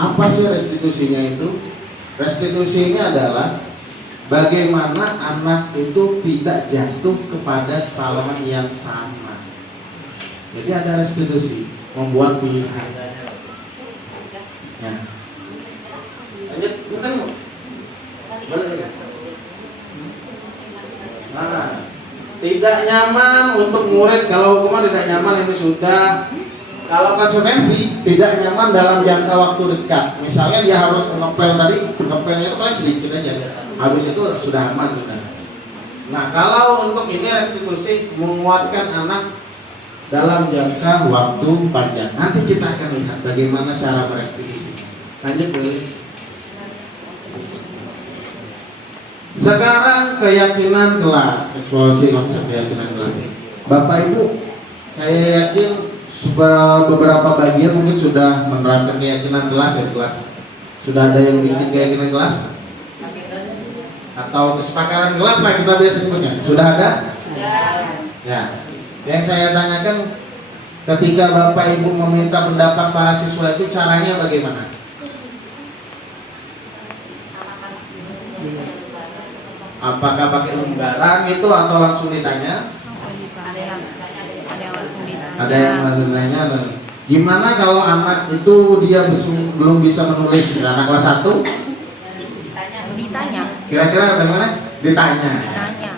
Apa sih restitusinya itu? Restitusinya adalah bagaimana anak itu tidak jatuh kepada kesalahan yang sama. Jadi ada restitusi, membuat pilihan. Ya. Lanjut, bukan? Boleh. Nah, tidak nyaman untuk murid. Kalau hukuman tidak nyaman ini sudah. Kalau konsekuensi tidak nyaman dalam jangka waktu dekat. Misalnya dia harus ngepel tadi, ngepelnya itu kan sedikit aja. Habis itu sudah aman sudah. Nah, kalau untuk ini restitusi menguatkan anak dalam jangka waktu panjang. Nanti kita akan lihat bagaimana cara merestitusi. Lanjut boleh. Sekarang keyakinan kelas, eksplorasi konsep keyakinan kelas. Bapak Ibu, saya yakin beberapa bagian mungkin sudah menerapkan keyakinan kelas ya di kelas. Sudah ada yang bikin keyakinan kelas? Atau kesepakatan kelas lah kita biasa sebutnya. Sudah ada? Ya. Yang saya tanyakan, ketika Bapak Ibu meminta pendapat para siswa itu caranya bagaimana? Apakah pakai lembaran gitu atau langsung ditanya? Langsung ditanya. Ada yang langsung ditanya. Ada yang langsung ditanya. Gimana kalau anak itu dia belum bisa menulis, anak kelas 1? Ditanya. Kira-kira bagaimana? Ditanya. Ditanya.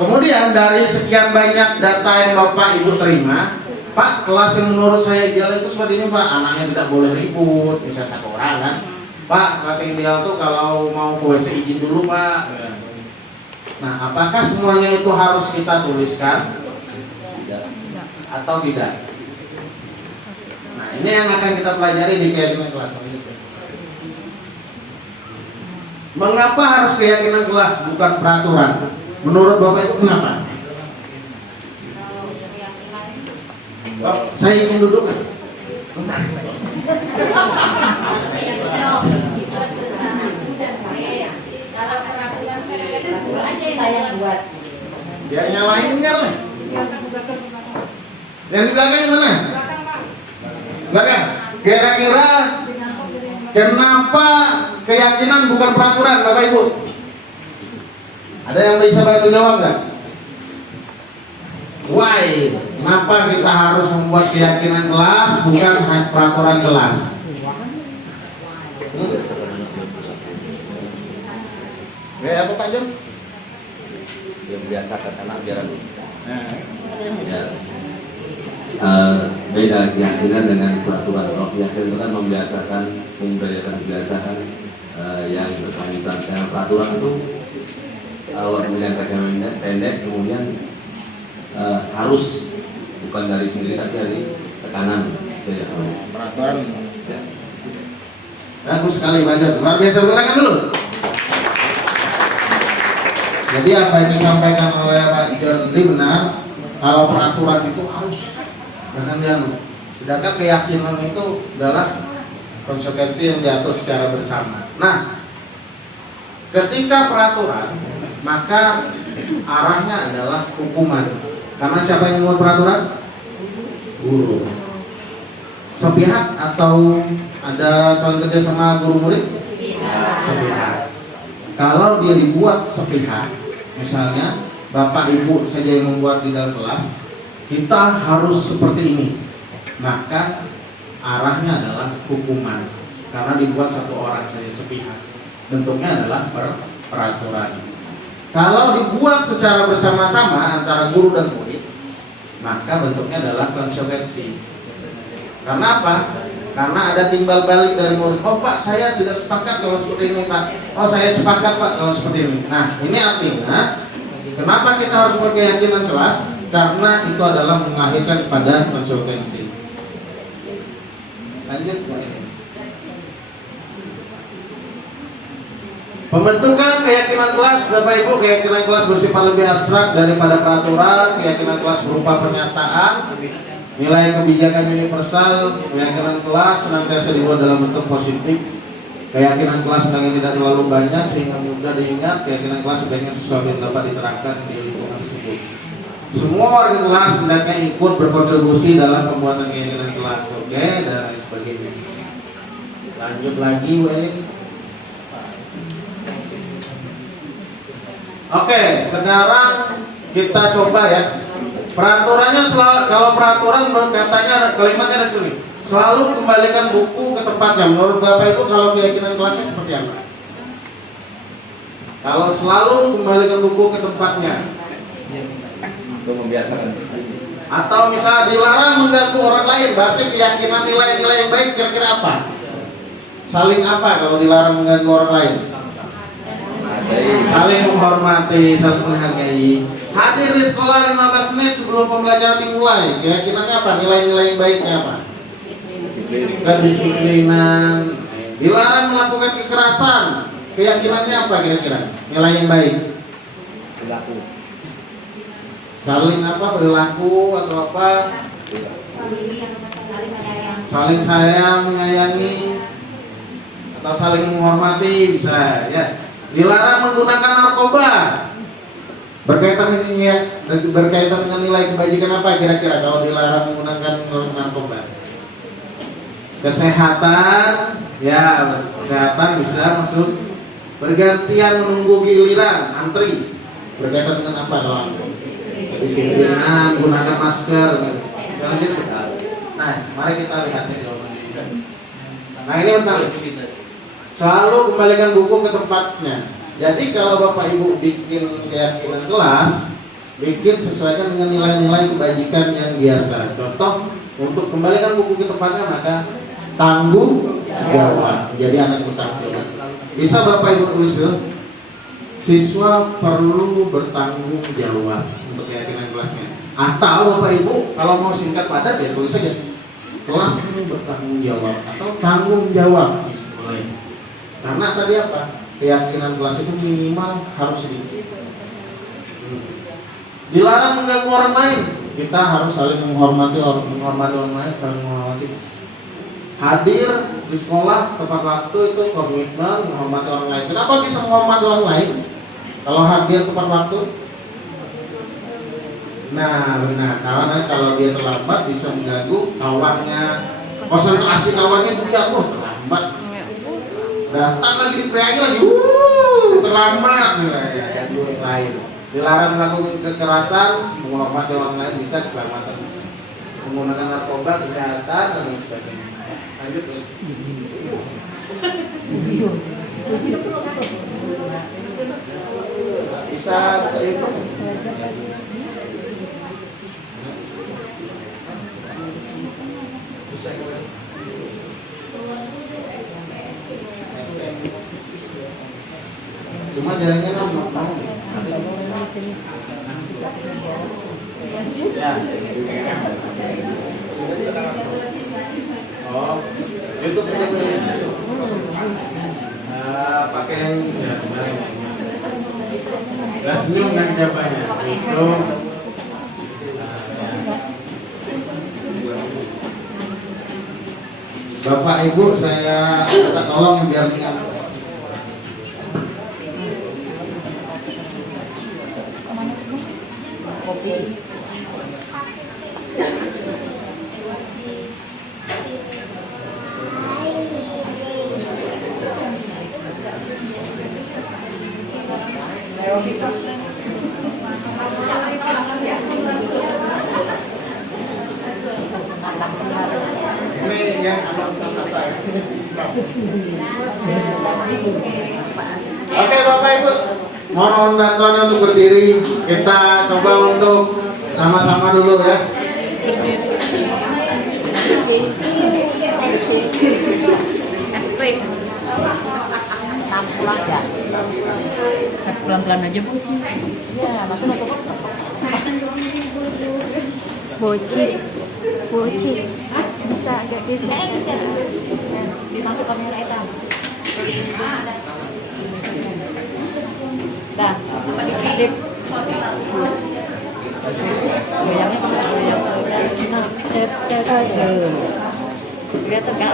Kemudian dari sekian banyak data yang Bapak Ibu terima, Pak, kelas yang menurut saya ideal itu seperti ini Pak, anaknya tidak boleh ribut, bisa satu orang kan. Pak, kelas yang ideal tuh kalau mau ke WC izin dulu Pak. Nah, apakah semuanya itu harus kita tuliskan? Atau tidak? Nah, ini yang akan kita pelajari di keyakinan kelas. Mengapa harus keyakinan kelas bukan peraturan? Menurut Bapak itu kenapa? Saya ingin duduk. Biar nyalain dengar nih. Yang di belakang mana? Belakang. Kira-kira kenapa keyakinan bukan peraturan, Bapak Ibu? Ada yang bisa bantu jawab nggak? Why? Kenapa kita harus membuat keyakinan kelas bukan peraturan kelas? Kayak apa Pak Jom? Yang biasakan anak biar Ya. Beda keyakinan dengan peraturan. Kalau keyakinan itu kan membiasakan, membiasakan yang berkelanjutan. Dengan peraturan itu awal kemudian pendek, kemudian harus bukan dari sendiri tapi dari tekanan. Ya. Peraturan. Ya. Bagus sekali Pak Jom. Luar biasa, tangan dulu. Jadi apa yang disampaikan oleh Pak John Lee benar, kalau peraturan itu harus, bahkan dia, sedangkan keyakinan itu adalah konsekuensi yang diatur secara bersama. Nah, ketika peraturan, maka arahnya adalah hukuman. Karena siapa yang membuat peraturan? Guru. Sepihak atau ada saling kerja sama guru murid? Sepihak. Kalau dia dibuat sepihak, misalnya Bapak Ibu saja yang membuat di dalam kelas, kita harus seperti ini, maka arahnya adalah hukuman karena dibuat satu orang saja sepihak. Bentuknya adalah peraturan. Kalau dibuat secara bersama-sama antara guru dan murid, maka bentuknya adalah konsekuensi. Karena apa? Karena ada timbal balik dari murid. Oh Pak, saya tidak sepakat kalau seperti ini Pak. Oh saya sepakat Pak kalau seperti ini. Nah, ini artinya kenapa kita harus berkeyakinan kelas? Karena itu adalah melahirkan pada konsekuensi. Lanjut Pak. Pembentukan keyakinan kelas, Bapak Ibu, keyakinan kelas bersifat lebih abstrak daripada peraturan. Keyakinan kelas berupa pernyataan, nilai kebijakan universal. Keyakinan kelas senantiasa dibuat dalam bentuk positif. Keyakinan kelas sebenarnya tidak terlalu banyak sehingga mudah diingat. Keyakinan kelas sebaiknya sesuatu yang dapat diterapkan di lingkungan tersebut. Semua warga kelas hendaknya ikut berkontribusi dalam pembuatan keyakinan kelas, oke, dan lain sebagainya. Lanjut lagi Bu Eni. Oke, sekarang kita coba ya. Peraturannya kalau peraturan katanya kalimatnya ada sini. Selalu kembalikan buku ke tempatnya. Menurut Bapak itu kalau keyakinan kelasnya seperti apa? Kalau selalu kembalikan buku ke tempatnya, Untuk membiasakan. atau misalnya dilarang mengganggu orang lain, berarti keyakinan nilai-nilai yang baik kira-kira apa? Saling apa kalau dilarang mengganggu orang lain? Saling menghormati, saling menghargai. Hadir di sekolah 15 menit sebelum pembelajaran dimulai. Keyakinannya apa? Nilai-nilai yang baiknya apa? Kedisiplinan. Dilarang melakukan kekerasan. Keyakinannya apa kira-kira? Nilai yang baik. Perilaku. Saling apa? Perilaku atau apa? Saling sayang, menyayangi, atau saling menghormati bisa ya. Dilarang menggunakan narkoba. Berkaitan dengan nilai kebajikan apa kira-kira kalau dilarang menggunakan narkoba? Kesehatan, ya kesehatan bisa masuk bergantian menunggu giliran antri. Berkaitan dengan apa soal? Disiplinan, gunakan masker. Lanjut. Nah, mari kita lihat ya jawabannya. Nah ini bentar. Selalu kembalikan buku ke tempatnya. Jadi kalau Bapak Ibu bikin keyakinan kelas, bikin sesuaikan dengan nilai-nilai kebajikan yang biasa. Contoh, untuk kembalikan buku ke tempatnya maka tanggung jawab. Jadi anak bertanggung jawab. Bisa Bapak Ibu tulis dulu. Siswa perlu bertanggung jawab untuk keyakinan kelasnya. Atau Bapak Ibu kalau mau singkat padat ya tulis saja kelas perlu bertanggung jawab atau tanggung jawab. Boleh. Karena tadi apa? Keyakinan kelas itu minimal harus sedikit. Dilarang mengganggu orang lain. Kita harus saling menghormati orang lain, saling menghormati. Hadir di sekolah tepat waktu itu komitmen menghormati orang lain. Kenapa bisa menghormati orang lain? Kalau hadir tepat waktu? Nah, benar. Karena kalau dia terlambat bisa mengganggu kawannya, konsentrasi kawannya juga terlambat. Datang lagi di pria lagi, terlambat. Ya, lain. Dilarang melakukan kekerasan, menghormati orang lain bisa keselamatan. Menggunakan narkoba, kesehatan dan lain sebagainya. Lanjut ya. Bisa itu. Bisa. Cuma jaringnya mau. Ya. Oh, YouTube ini. Pakai yang ya kemarin. Gak senyum kan siapanya? Itu. Bapak Ibu saya minta tolong biar ingat. Ini yang Oke Bapak Ibu, mohon bantuannya untuk berdiri. Kita coba untuk sama-sama dulu ya. Pelan-pelan aja Bu. Ya, Bocil. Bisa agak bisa. Dimasuk kamera itu. Dah, sip. Goyangnya goyang. Nah, cek aja. Lihat enggak?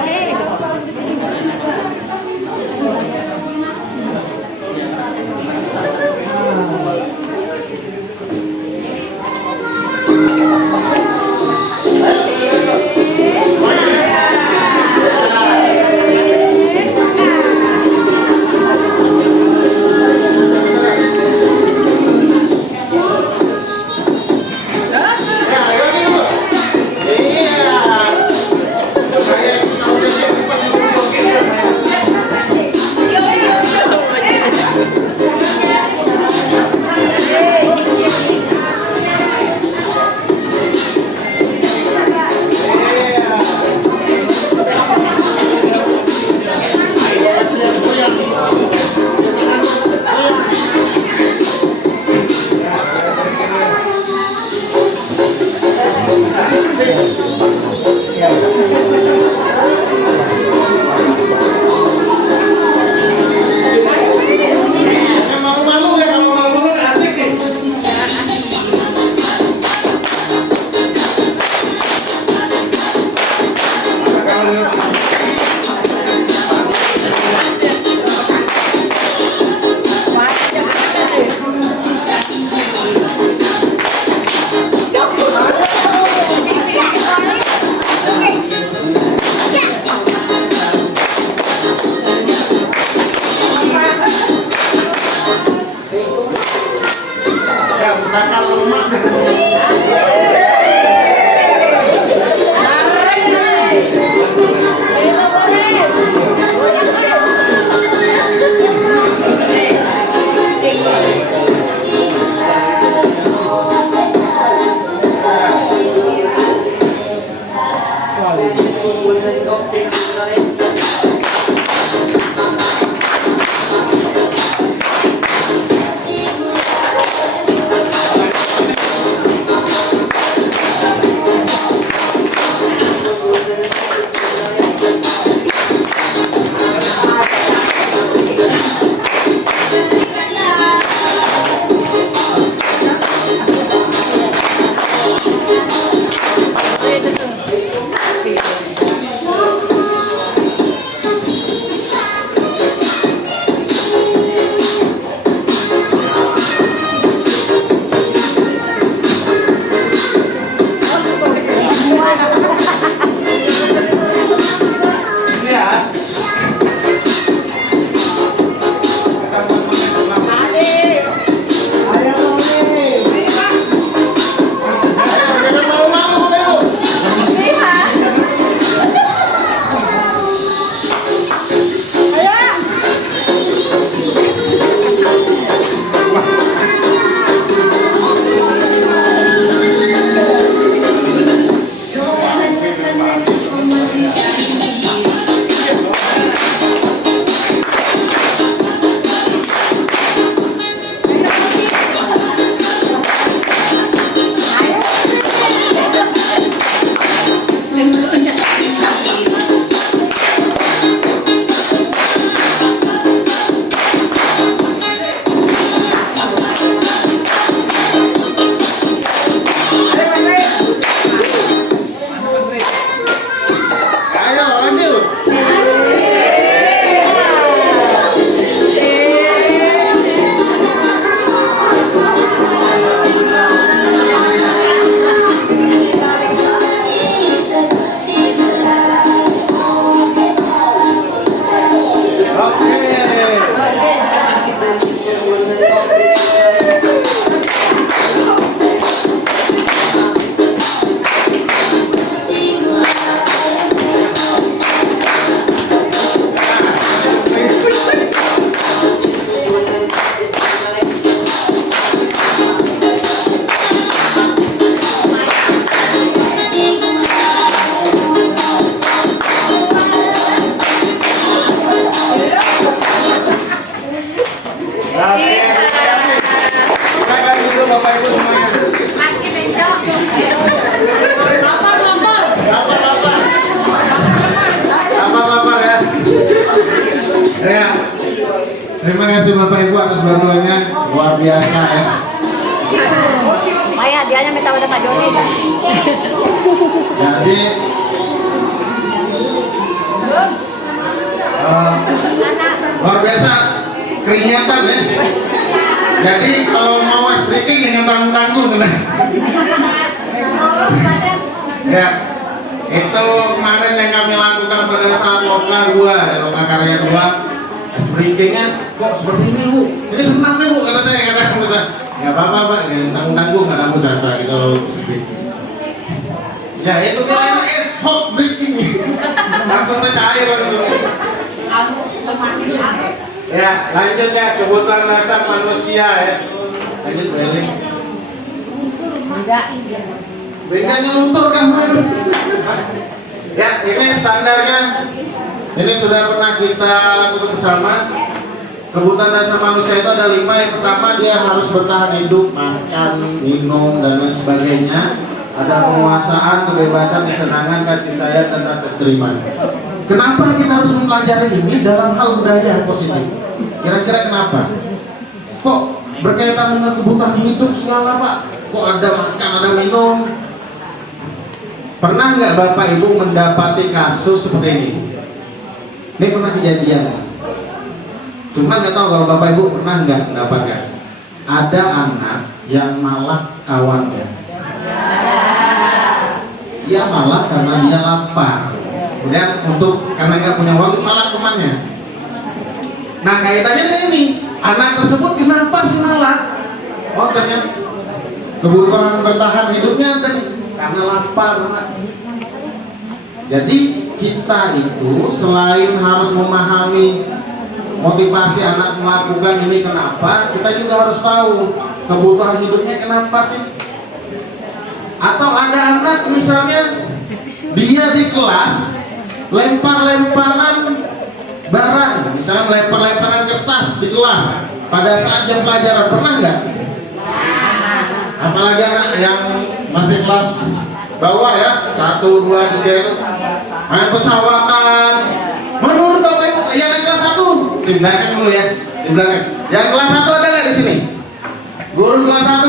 Terima kasih Bapak Ibu atas bantuannya, luar biasa ya. Maya, dia minta udah Pak Joni. Jadi luar biasa keringatan ya. Jadi kalau mau ice breaking yang tanggung-tanggung tenang. Ya, itu kemarin yang kami lakukan pada saat Loka 2, Loka Karya 2. Ice breakingnya kok seperti ini Bu? Ini senang nih Bu, kata saya, kata Musa. Ya apa-apa Pak, yang tanggung-tanggung kata Musa saya kalau ice breaking. Ya itu nilainya es hot breaking. Langsung cair langsung. Ya, lanjut ya, kebutuhan dasar manusia ya. Lanjut Beling. Bengkanya luntur kan Bu? Ya, ini standarnya. Ini sudah pernah kita lakukan bersama. Kebutuhan dasar manusia itu ada 5. Yang pertama, dia harus bertahan hidup, makan, minum, dan lain sebagainya. Ada penguasaan, kebebasan, kesenangan, kasih sayang, dan rasa terima. Kenapa kita harus mempelajari ini dalam hal budaya yang positif? Kira-kira kenapa? Kok berkaitan dengan kebutuhan hidup segala Pak? Kok ada makan, ada minum? Pernah nggak Bapak Ibu mendapati kasus seperti ini? Ini pernah kejadian. Cuma nggak tahu kalau Bapak Ibu pernah nggak mendapatkan. Ada anak yang malak kawannya. Dia malak karena dia lapar. Kemudian karena nggak punya uang malak temannya. Nah kaitannya dengan ini, anak tersebut kenapa sih malak? Oh ternyata kebutuhan bertahan hidupnya tadi karena lapar. Jadi kita itu selain harus memahami motivasi anak melakukan ini kenapa, kita juga harus tahu kebutuhan hidupnya kenapa sih. Atau ada anak misalnya dia di kelas lempar-lemparan barang, misalnya lempar-lemparan kertas di kelas pada saat jam pelajaran, pernah nggak? Apalagi anak yang masih kelas bawah ya, 1, 2, 3 itu main pesawatan. Menurut Bapak Ibu yang kelas 1 di belakang dulu ya, di belakang. Yang kelas 1 ada nggak di sini? Guru kelas 1?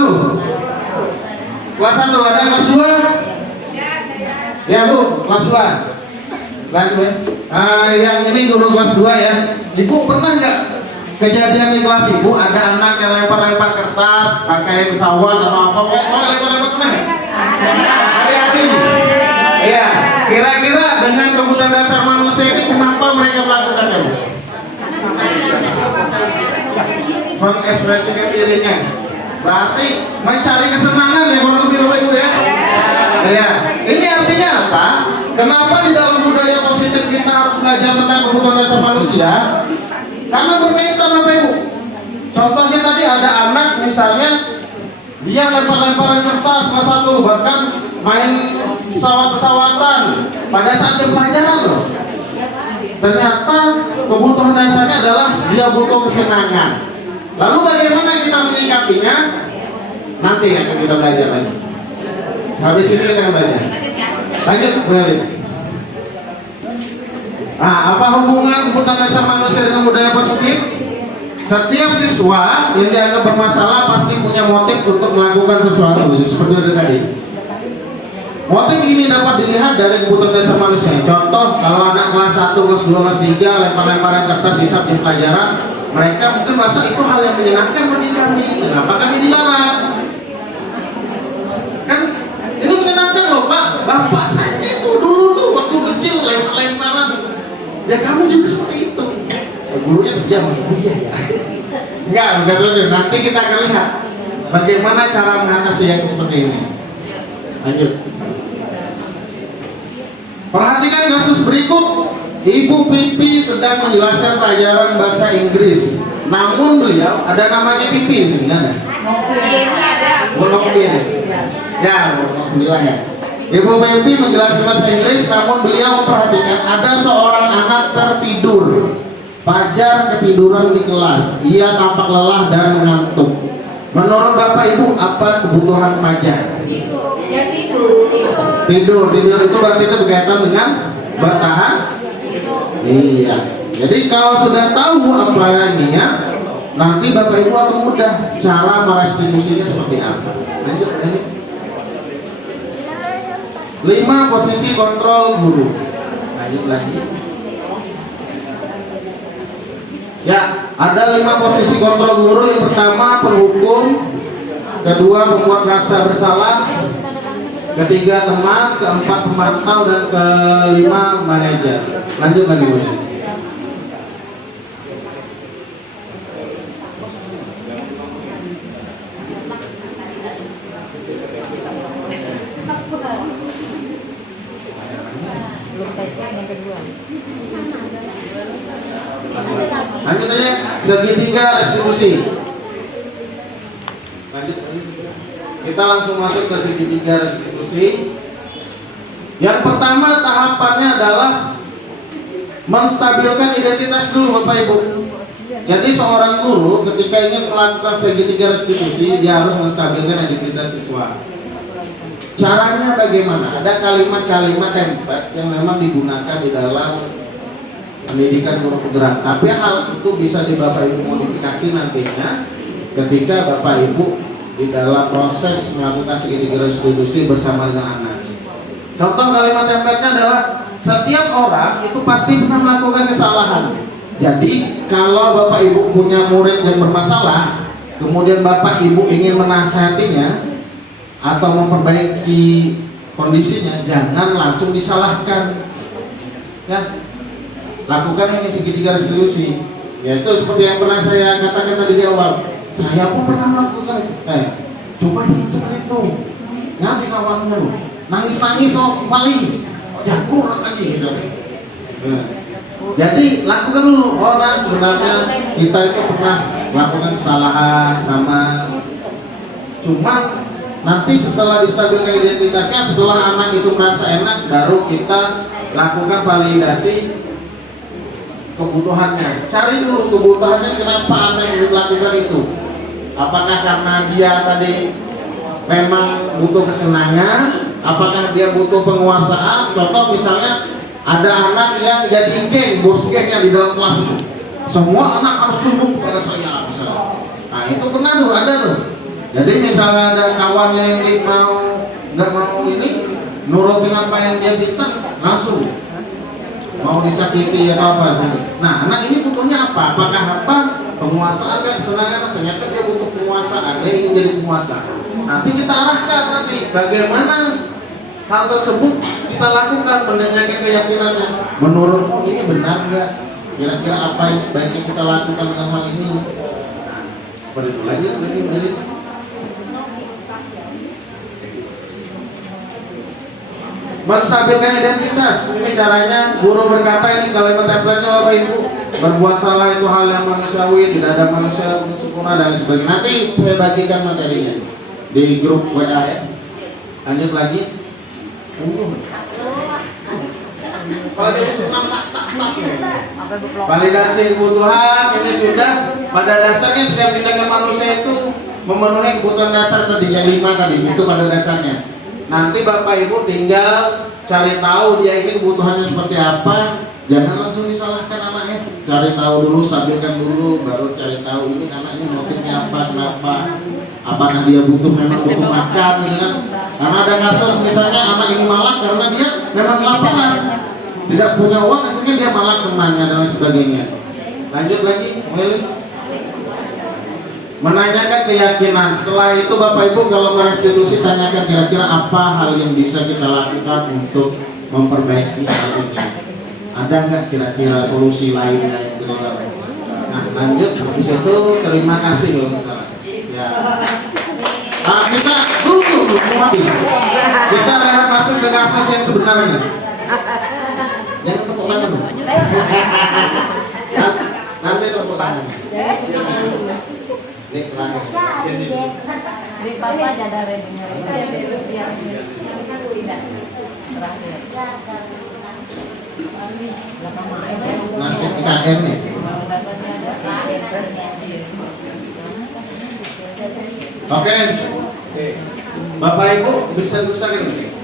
Kelas 1 ada, kelas 2? Ya Bu, kelas 2. Yang ini guru kelas 2 ya. Ibu pernah nggak kejadian di kelas Ibu ada anak yang lempar-lempar kertas pakai pesawat atau apa? Lempar-lempar pernah nggak? Hari-hari. Iya. Kira-kira dengan kebutuhan dasar manusia ini kenapa mereka melakukannya? Mengekspresikan dirinya. Berarti mencari kesenangan ya kurang lebih Bapak Ibu ya. Ya. Ini artinya apa? Kenapa di dalam budaya positif kita harus belajar tentang kebutuhan dasar manusia? Karena berkaitan Bapak Ibu. Contohnya tadi ada anak misalnya dia lempar-lemparan kertas kelas 1, bahkan main pesawat-pesawatan pada saat jam pelajaran loh. Ternyata kebutuhan dasarnya adalah dia butuh kesenangan. Lalu bagaimana kita menyikapinya? Nanti akan kita belajar lagi. Habis ini kita akan belajar. Lanjut, balik. Nah, apa hubungan kebutuhan dasar manusia dengan budaya positif? Setiap siswa yang dianggap bermasalah pasti punya motif untuk melakukan sesuatu, seperti tadi. Motif ini dapat dilihat dari kebutuhan dasar manusia. Contoh, kalau anak kelas 1, kelas 2, kelas 3 lempar-lemparan kertas di saat pelajaran, mereka mungkin merasa itu hal yang menyenangkan bagi kami. Kenapa kami dilarang? Kan ini menyenangkan loh Pak. Bapak saya itu dulu waktu kecil lempar-lemparan. Ya kamu juga seperti itu. Gurunya diam. Iya ya. Enggak, nanti kita akan lihat bagaimana cara mengatasi yang seperti ini. Lanjut. Perhatikan kasus berikut. Ibu Pipi sedang menjelaskan pelajaran bahasa Inggris. Namun beliau ada namanya Pipi di sini ada. Monopin. Ya, alhamdulillah ya. Ibu Pipi menjelaskan bahasa Inggris, namun beliau memperhatikan ada seorang anak tertidur. Fajar ketiduran di kelas. Ia tampak lelah dan mengantuk. Menurut Bapak Ibu, apa kebutuhan Fajar? Tidur itu berarti itu berkaitan dengan bertahan. Iya. Jadi kalau sudah tahu apa ininya, nanti Bapak Ibu akan mudah cara merestitusinya seperti apa. Lanjut ini. 5 posisi kontrol guru. Lanjut lagi. Ya, ada 5 posisi kontrol guru. Yang pertama penghukum, kedua membuat rasa bersalah, ketiga teman, keempat pemantau, dan kelima manajer. Lanjut lagi Bu. Lanjut aja, segitiga restitusi. Lanjut. Kita langsung masuk ke segitiga restitusi. Yang pertama tahapannya adalah menstabilkan identitas dulu Bapak Ibu. Jadi seorang guru ketika ingin melakukan segitiga restitusi, dia harus menstabilkan identitas siswa. Caranya bagaimana? Ada kalimat-kalimat template yang memang digunakan di dalam pendidikan guru penggerak. Tapi hal itu bisa di Bapak Ibu modifikasi nantinya ketika Bapak Ibu di dalam proses melakukan segitiga restitusi bersama dengan anak. Contoh kalimat template-nya adalah setiap orang itu pasti pernah melakukan kesalahan. Jadi kalau Bapak Ibu punya murid yang bermasalah, kemudian Bapak Ibu ingin menasihatinya atau memperbaiki kondisinya, jangan langsung disalahkan. Ya, lakukan ini segitiga restitusi. Yaitu seperti yang pernah saya katakan tadi di awal. Saya pun pernah melakukan. coba jangan seperti itu. Nanti kawannya lu nangis-nangis maling, jangkur lagi gitu. Nah, jadi lakukan dulu. Orang sebenarnya kita itu pernah melakukan kesalahan sama, cuma nanti setelah distabilkan identitasnya, setelah anak itu merasa enak, baru kita lakukan validasi kebutuhannya. Cari dulu kebutuhannya, kenapa anak itu melakukan itu. Apakah karena dia tadi memang butuh kesenangan, apakah dia butuh penguasaan. Contoh misalnya ada anak yang jadi geng, bos gengnya di dalam kelas itu, semua anak harus tunduk kepada saya misalnya. Nah itu pernah tuh, ada tuh. Jadi misalnya ada kawannya yang nggak mau ini nurutin apa yang dia minta, langsung mau disakiti atau apa. Nah anak ini butuhnya apa? Apakah apa? Penguasaan kan kesenangan, ternyata dia butuh penguasaan, dia ingin jadi penguasa. Nanti kita arahkan nanti bagaimana hal tersebut kita lakukan, menanyakan keyakinannya. Menurutmu ini benar nggak? Kira-kira apa yang sebaiknya kita lakukan dengan hal ini? Nah, seperti itu lagi. Menstabilkan identitas, ini caranya. Guru berkata, ini kalimat template-nya Bapak Ibu, berbuat salah itu hal yang manusiawi, tidak ada manusia yang sempurna dan sebagainya. Nanti saya bagikan materinya di grup WA ya. Lanjut lagi. Validasi kebutuhan ini sudah. Pada dasarnya setiap tindakan manusia itu memenuhi kebutuhan dasar tadinya 5 tadi, itu pada dasarnya. Nanti Bapak Ibu tinggal cari tahu dia ini kebutuhannya seperti apa. Jangan langsung disalahkan anaknya. Cari tahu dulu, stabilkan dulu, baru cari tahu ini anaknya motifnya apa, kenapa. Apakah dia memang butuh makan, gitu kan? Karena ada kasus misalnya anak ini malak karena dia memang kelaparan, tidak punya uang, akhirnya dia malak temannya dan sebagainya. Lanjut lagi, menanyakan keyakinan. Setelah itu Bapak Ibu kalau merestitusi, tanyakan kira-kira apa hal yang bisa kita lakukan untuk memperbaiki hal ini. Ada nggak kira-kira solusi lainnya yang kita. Nah lanjut, habis itu terima kasih kalau misalnya. Ya. Nah, kita tunggu habis. Kita lihat masuk ke kasus yang sebenarnya. Jangan tepuk tangan dulu. Nanti tepuk tangannya. Ini terakhir. Di papa ada dengar. Nasib IKM nih. Oke. Bapak Ibu bisa ini.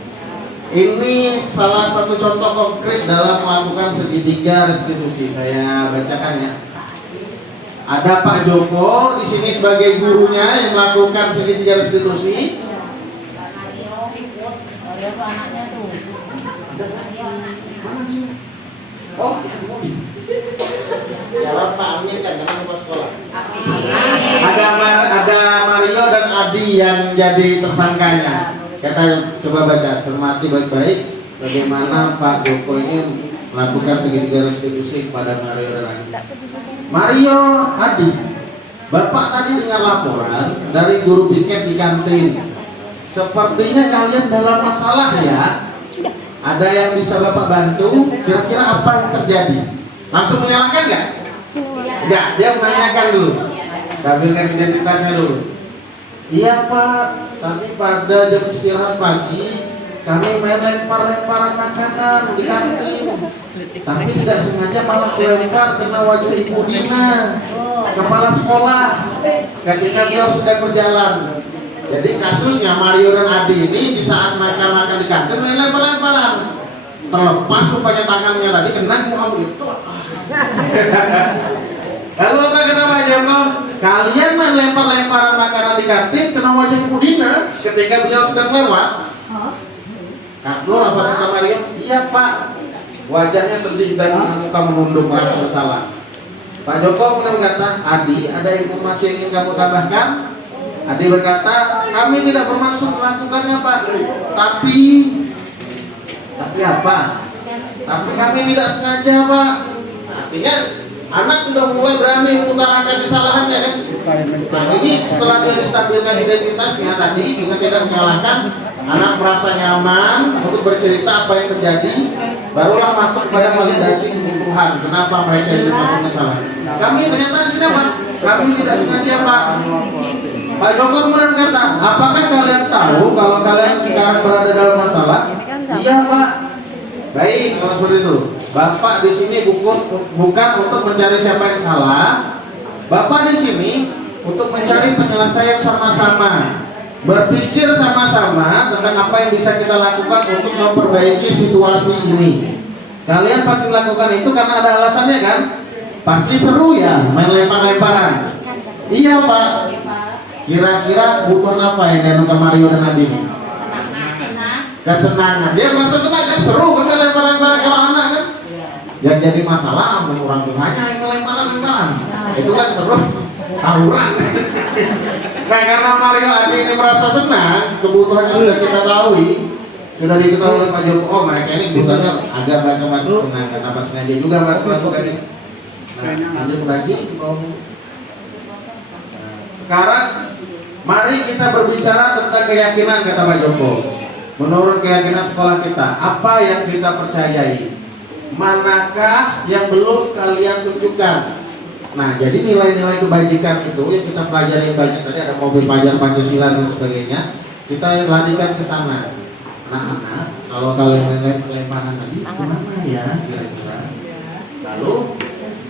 Ini salah satu contoh konkret dalam melakukan segitiga restitusi. Saya bacakan ya. Ada Pak Joko di sini sebagai gurunya yang melakukan segitiga restitusi. Oh, jawab Pak Amin kan karena mau sekolah. Ada Mario dan Adi yang jadi tersangkanya. Kita coba baca, cermati baik-baik bagaimana Pak Joko ini melakukan segitiga restitusi kepada Mario dan Adi. Mario, Adi, Bapak tadi dengar laporan dari guru piket di kantin. Sepertinya kalian dalam masalah ya. Ada yang bisa Bapak bantu? Kira-kira apa yang terjadi? Langsung menyalahkan nggak? Enggak, dia menanyakan dulu. Stabilkan identitasnya dulu. Iya Pak, tadi pada jam istirahat pagi kami main lempar-lemparan makanan di kantin. Tapi tidak sengaja malah lempar kena wajah Ibu Dina, kepala sekolah, ketika beliau sedang berjalan. Jadi kasusnya Mario dan Adi ini di saat mereka makan di kantin main lempar-lemparan. Terlepas rupanya tangannya tadi kena Muhammad itu. Lalu apa kata Pak Joko? Kalian main lempar-lemparan makanan di kantin kena wajah Ibu Dina ketika beliau sedang lewat. Lalu apa kata Mario? Iya Pak. Wajahnya sedih dan muka menunduk merasa bersalah. Pak Joko kemudian berkata, Adi, ada informasi yang ingin kamu tambahkan? Adi berkata, kami tidak bermaksud melakukannya Pak. Tapi apa? Tapi kami tidak sengaja Pak. Artinya anak sudah mulai berani mengutarakan kesalahannya kan. Nah ini setelah dia distabilkan identitasnya tadi dengan tidak menyalahkan, anak merasa nyaman untuk bercerita apa yang terjadi, barulah masuk pada validasi kebutuhan. Kenapa mereka itu melakukan kesalahan? Kami ternyata di sini Pak, kami tidak sengaja Pak. Pak Joko kemudian kata, apakah kalian tahu kalau kalian sekarang berada dalam masalah? Iya Pak. Baik, kalau seperti itu, Bapak di sini bukan untuk mencari siapa yang salah. Bapak di sini untuk mencari penyelesaian sama-sama, berpikir sama-sama tentang apa yang bisa kita lakukan untuk memperbaiki situasi ini. Kalian pasti melakukan itu karena ada alasannya kan? Pasti seru ya, main lempar-lemparan. Iya Pak. Kira-kira kebutuhan apa yang dianukan Mario dan Nadine? Kesenangan. Dia merasa senang kan, seru kan lempar-lemparan kalau anak kan. Yang jadi masalah orang tuanya yang lempar-lemparan. Itu kan seru, tawuran. Nah karena Mario Adi ini merasa senang, kebutuhannya sudah kita tahu, sudah diketahui oleh Pak Joko. Oh mereka ini kebutuhannya agar mereka masih senang. Kenapa sengaja juga mereka melakukan ini? Nah lanjut lagi ke bawah. Sekarang mari kita berbicara tentang keyakinan, kata Pak Joko. Menurut keyakinan sekolah kita, apa yang kita percayai? Manakah yang belum kalian tunjukkan? Nah, jadi nilai-nilai kebajikan itu yang kita pelajari banyak tadi, ada mobil pelajar Pancasila dan sebagainya, kita larikan ke sana. Anak-anak, kalau kalian lemparan tadi, kemana ya kira-kira? Lalu,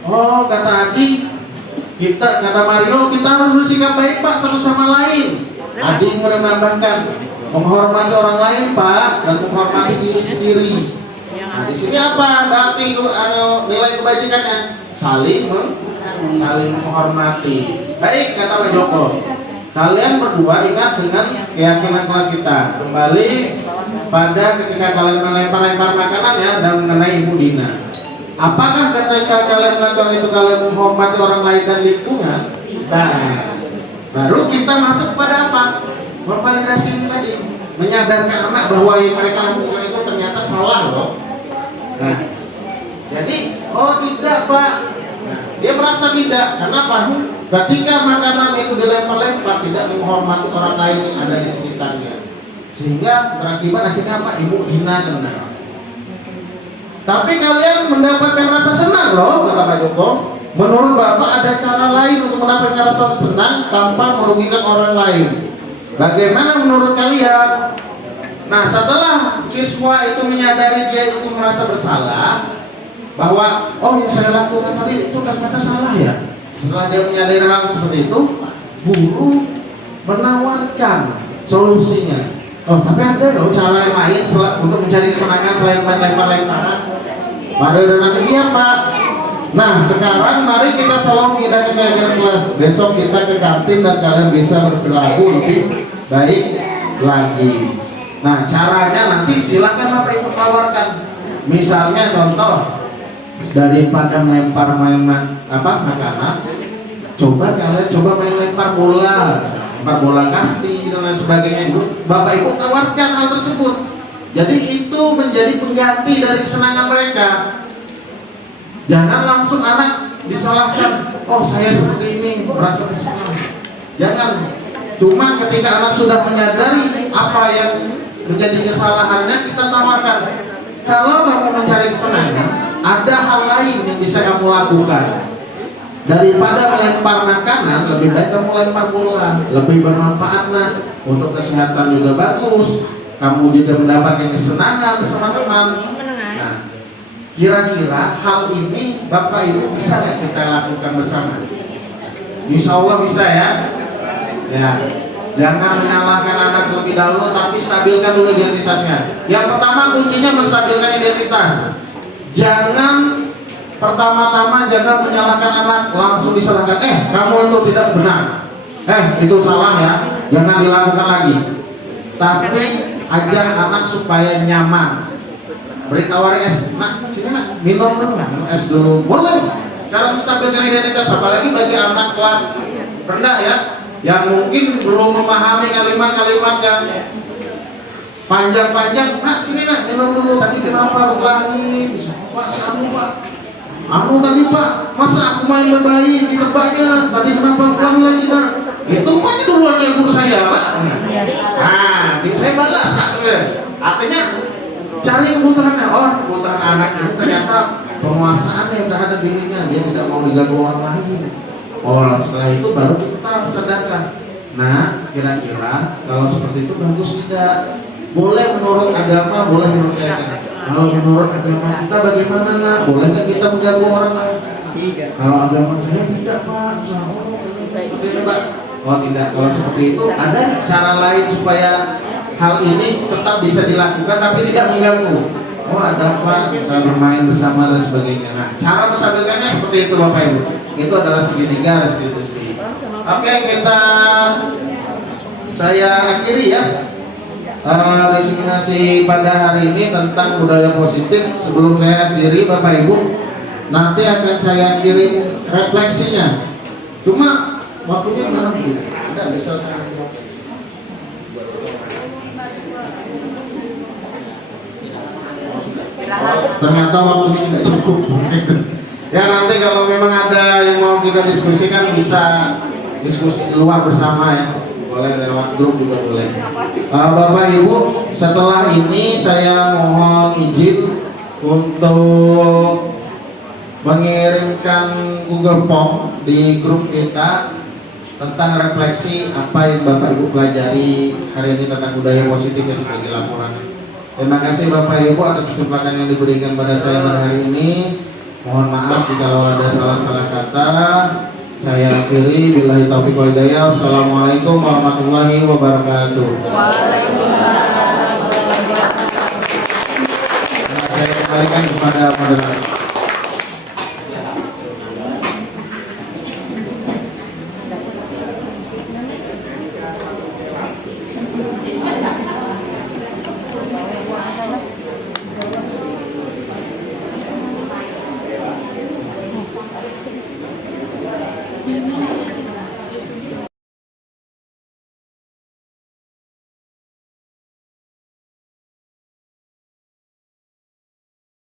oh kata Adi, kata Mario, kita harus bersikap baik Pak satu sama lain. Adi menambahkan, menghormati orang lain Pak dan menghormati diri sendiri. Nah di sini apa berarti nilai kebajikannya? Saling menghormati. Baik kata Pak Joko. Kalian berdua ingat dengan keyakinan kelas kita. Kembali pada ketika kalian melempar-lempar makanan ya dan mengenai Ibu Dina. Apakah ketika kalian melakukan itu kalian menghormati orang lain dan lingkungan? Nah, baru kita masuk pada apa? Memvalidasi ini tadi, menyadarkan anak bahwa yang mereka lakukan itu ternyata salah loh. Nah, jadi oh tidak Pak. Nah, dia merasa tidak. Kenapa? Ketika makanan itu dilempar-lempar tidak menghormati orang lain yang ada di sekitarnya, sehingga berakibat akhirnya apa? Ibu Dina kena. Tapi kalian mendapatkan rasa senang loh, kata Pak Joko. Menurut Bapak ada cara lain untuk mendapatkan rasa senang tanpa merugikan orang lain. Bagaimana menurut kalian? Nah setelah siswa itu menyadari dia itu merasa bersalah, bahwa oh yang saya lakukan tadi itu ternyata salah ya. Setelah dia menyadari hal seperti itu, guru menawarkan solusinya. Oh tapi ada loh cara yang lain untuk mencari kesenangan selain lempar-lemparan. Mario dan nanti iya Pak. Nah sekarang mari kita selalu mengindahkan kegiatan kelas. Besok kita ke kantin dan kalian bisa berperilaku lebih baik lagi. Nah caranya nanti silakan Bapak Ibu tawarkan. Misalnya contoh, daripada melempar makanan, coba kalian main lempar bola, lempar bola kasti dan lain sebagainya. Bapak Ibu tawarkan hal tersebut. Jadi itu menjadi pengganti dari kesenangan mereka. Jangan langsung anak disalahkan. Oh saya seperti ini merasa bersalah. Jangan. Cuma ketika anak sudah menyadari apa yang menjadi kesalahannya, kita tawarkan. Kalau kamu mencari kesenangan, ada hal lain yang bisa kamu lakukan. Daripada melempar makanan, lebih baik kamu lempar bola. Lebih bermanfaat nah. Untuk kesehatan juga bagus. Kamu juga mendapatkan kesenangan bersama teman. Nah, kira-kira hal ini Bapak Ibu bisa nggak kita lakukan bersama? Insya Allah bisa ya. Ya, jangan menyalahkan anak terlebih dahulu, tapi stabilkan dulu identitasnya. Yang pertama kuncinya menstabilkan identitas. Jangan pertama-tama jangan menyalahkan anak, langsung disalahkan. Kamu itu tidak benar. Itu salah ya. Jangan dilakukan lagi. Tapi ajak anak supaya nyaman. Beri tawari es, nak sini nak minum es dulu. Boleh. Cara menstabilkan identitas, apalagi bagi anak kelas rendah ya, yang mungkin belum memahami kalimat-kalimat yang panjang-panjang. Nak sini nak minum dulu. Tadi kenapa ulangi? Bisa Pak, si anu Pak. anu tadi Pak, masa aku main lebay di tebaknya, tadi kenapa pulang lagi nak? Itu Pak duluan yang guru saya Pak. Nah, saya balas Kak. Artinya cari kebutuhannya. Oh, kebutuhan anak itu ternyata penguasaan yang terhadap dirinya, dia tidak mau diganggu orang lain. Oh, setelah itu baru kita sadarkan. Nah, kira-kira kalau seperti itu bagus tidak? Boleh menurut agama, boleh menurut saya. Kalau menurut agama kita bagaimana nak? Boleh nggak kita mengganggu orang lain? Kalau agama saya tidak Pak. Seperti itu Pak. Oh tidak. Kalau seperti itu ada nggak cara lain supaya hal ini tetap bisa dilakukan tapi tidak mengganggu? Oh ada Pak, bisa bermain bersama dan sebagainya. Nah, cara menstabilkannya seperti itu Bapak Ibu. Itu adalah segitiga restitusi. Oke, saya akhiri ya resimasi pada hari ini tentang budaya positif. Sebelum saya akhiri Bapak Ibu, nanti akan saya kirim refleksinya. Cuma waktunya mana belum? Ada bisa. Ternyata waktunya tidak cukup. Ya nanti kalau memang ada yang mau kita diskusikan bisa diskusi di luar bersama ya. Boleh lewat grup juga boleh. Bapak Ibu, setelah ini saya mohon izin untuk mengirimkan Google Form di grup kita tentang refleksi apa yang Bapak Ibu pelajari hari ini tentang budaya positif sebagai laporan. Terima kasih Bapak Ibu atas kesempatan yang diberikan pada saya pada hari ini. Mohon maaf jika ada salah-salah kata. Saya akhiri, billahi taufiq wal hidayah. Wassalamualaikum warahmatullahi wabarakatuh. Waalaikumsalam. Saya kembalikan kepada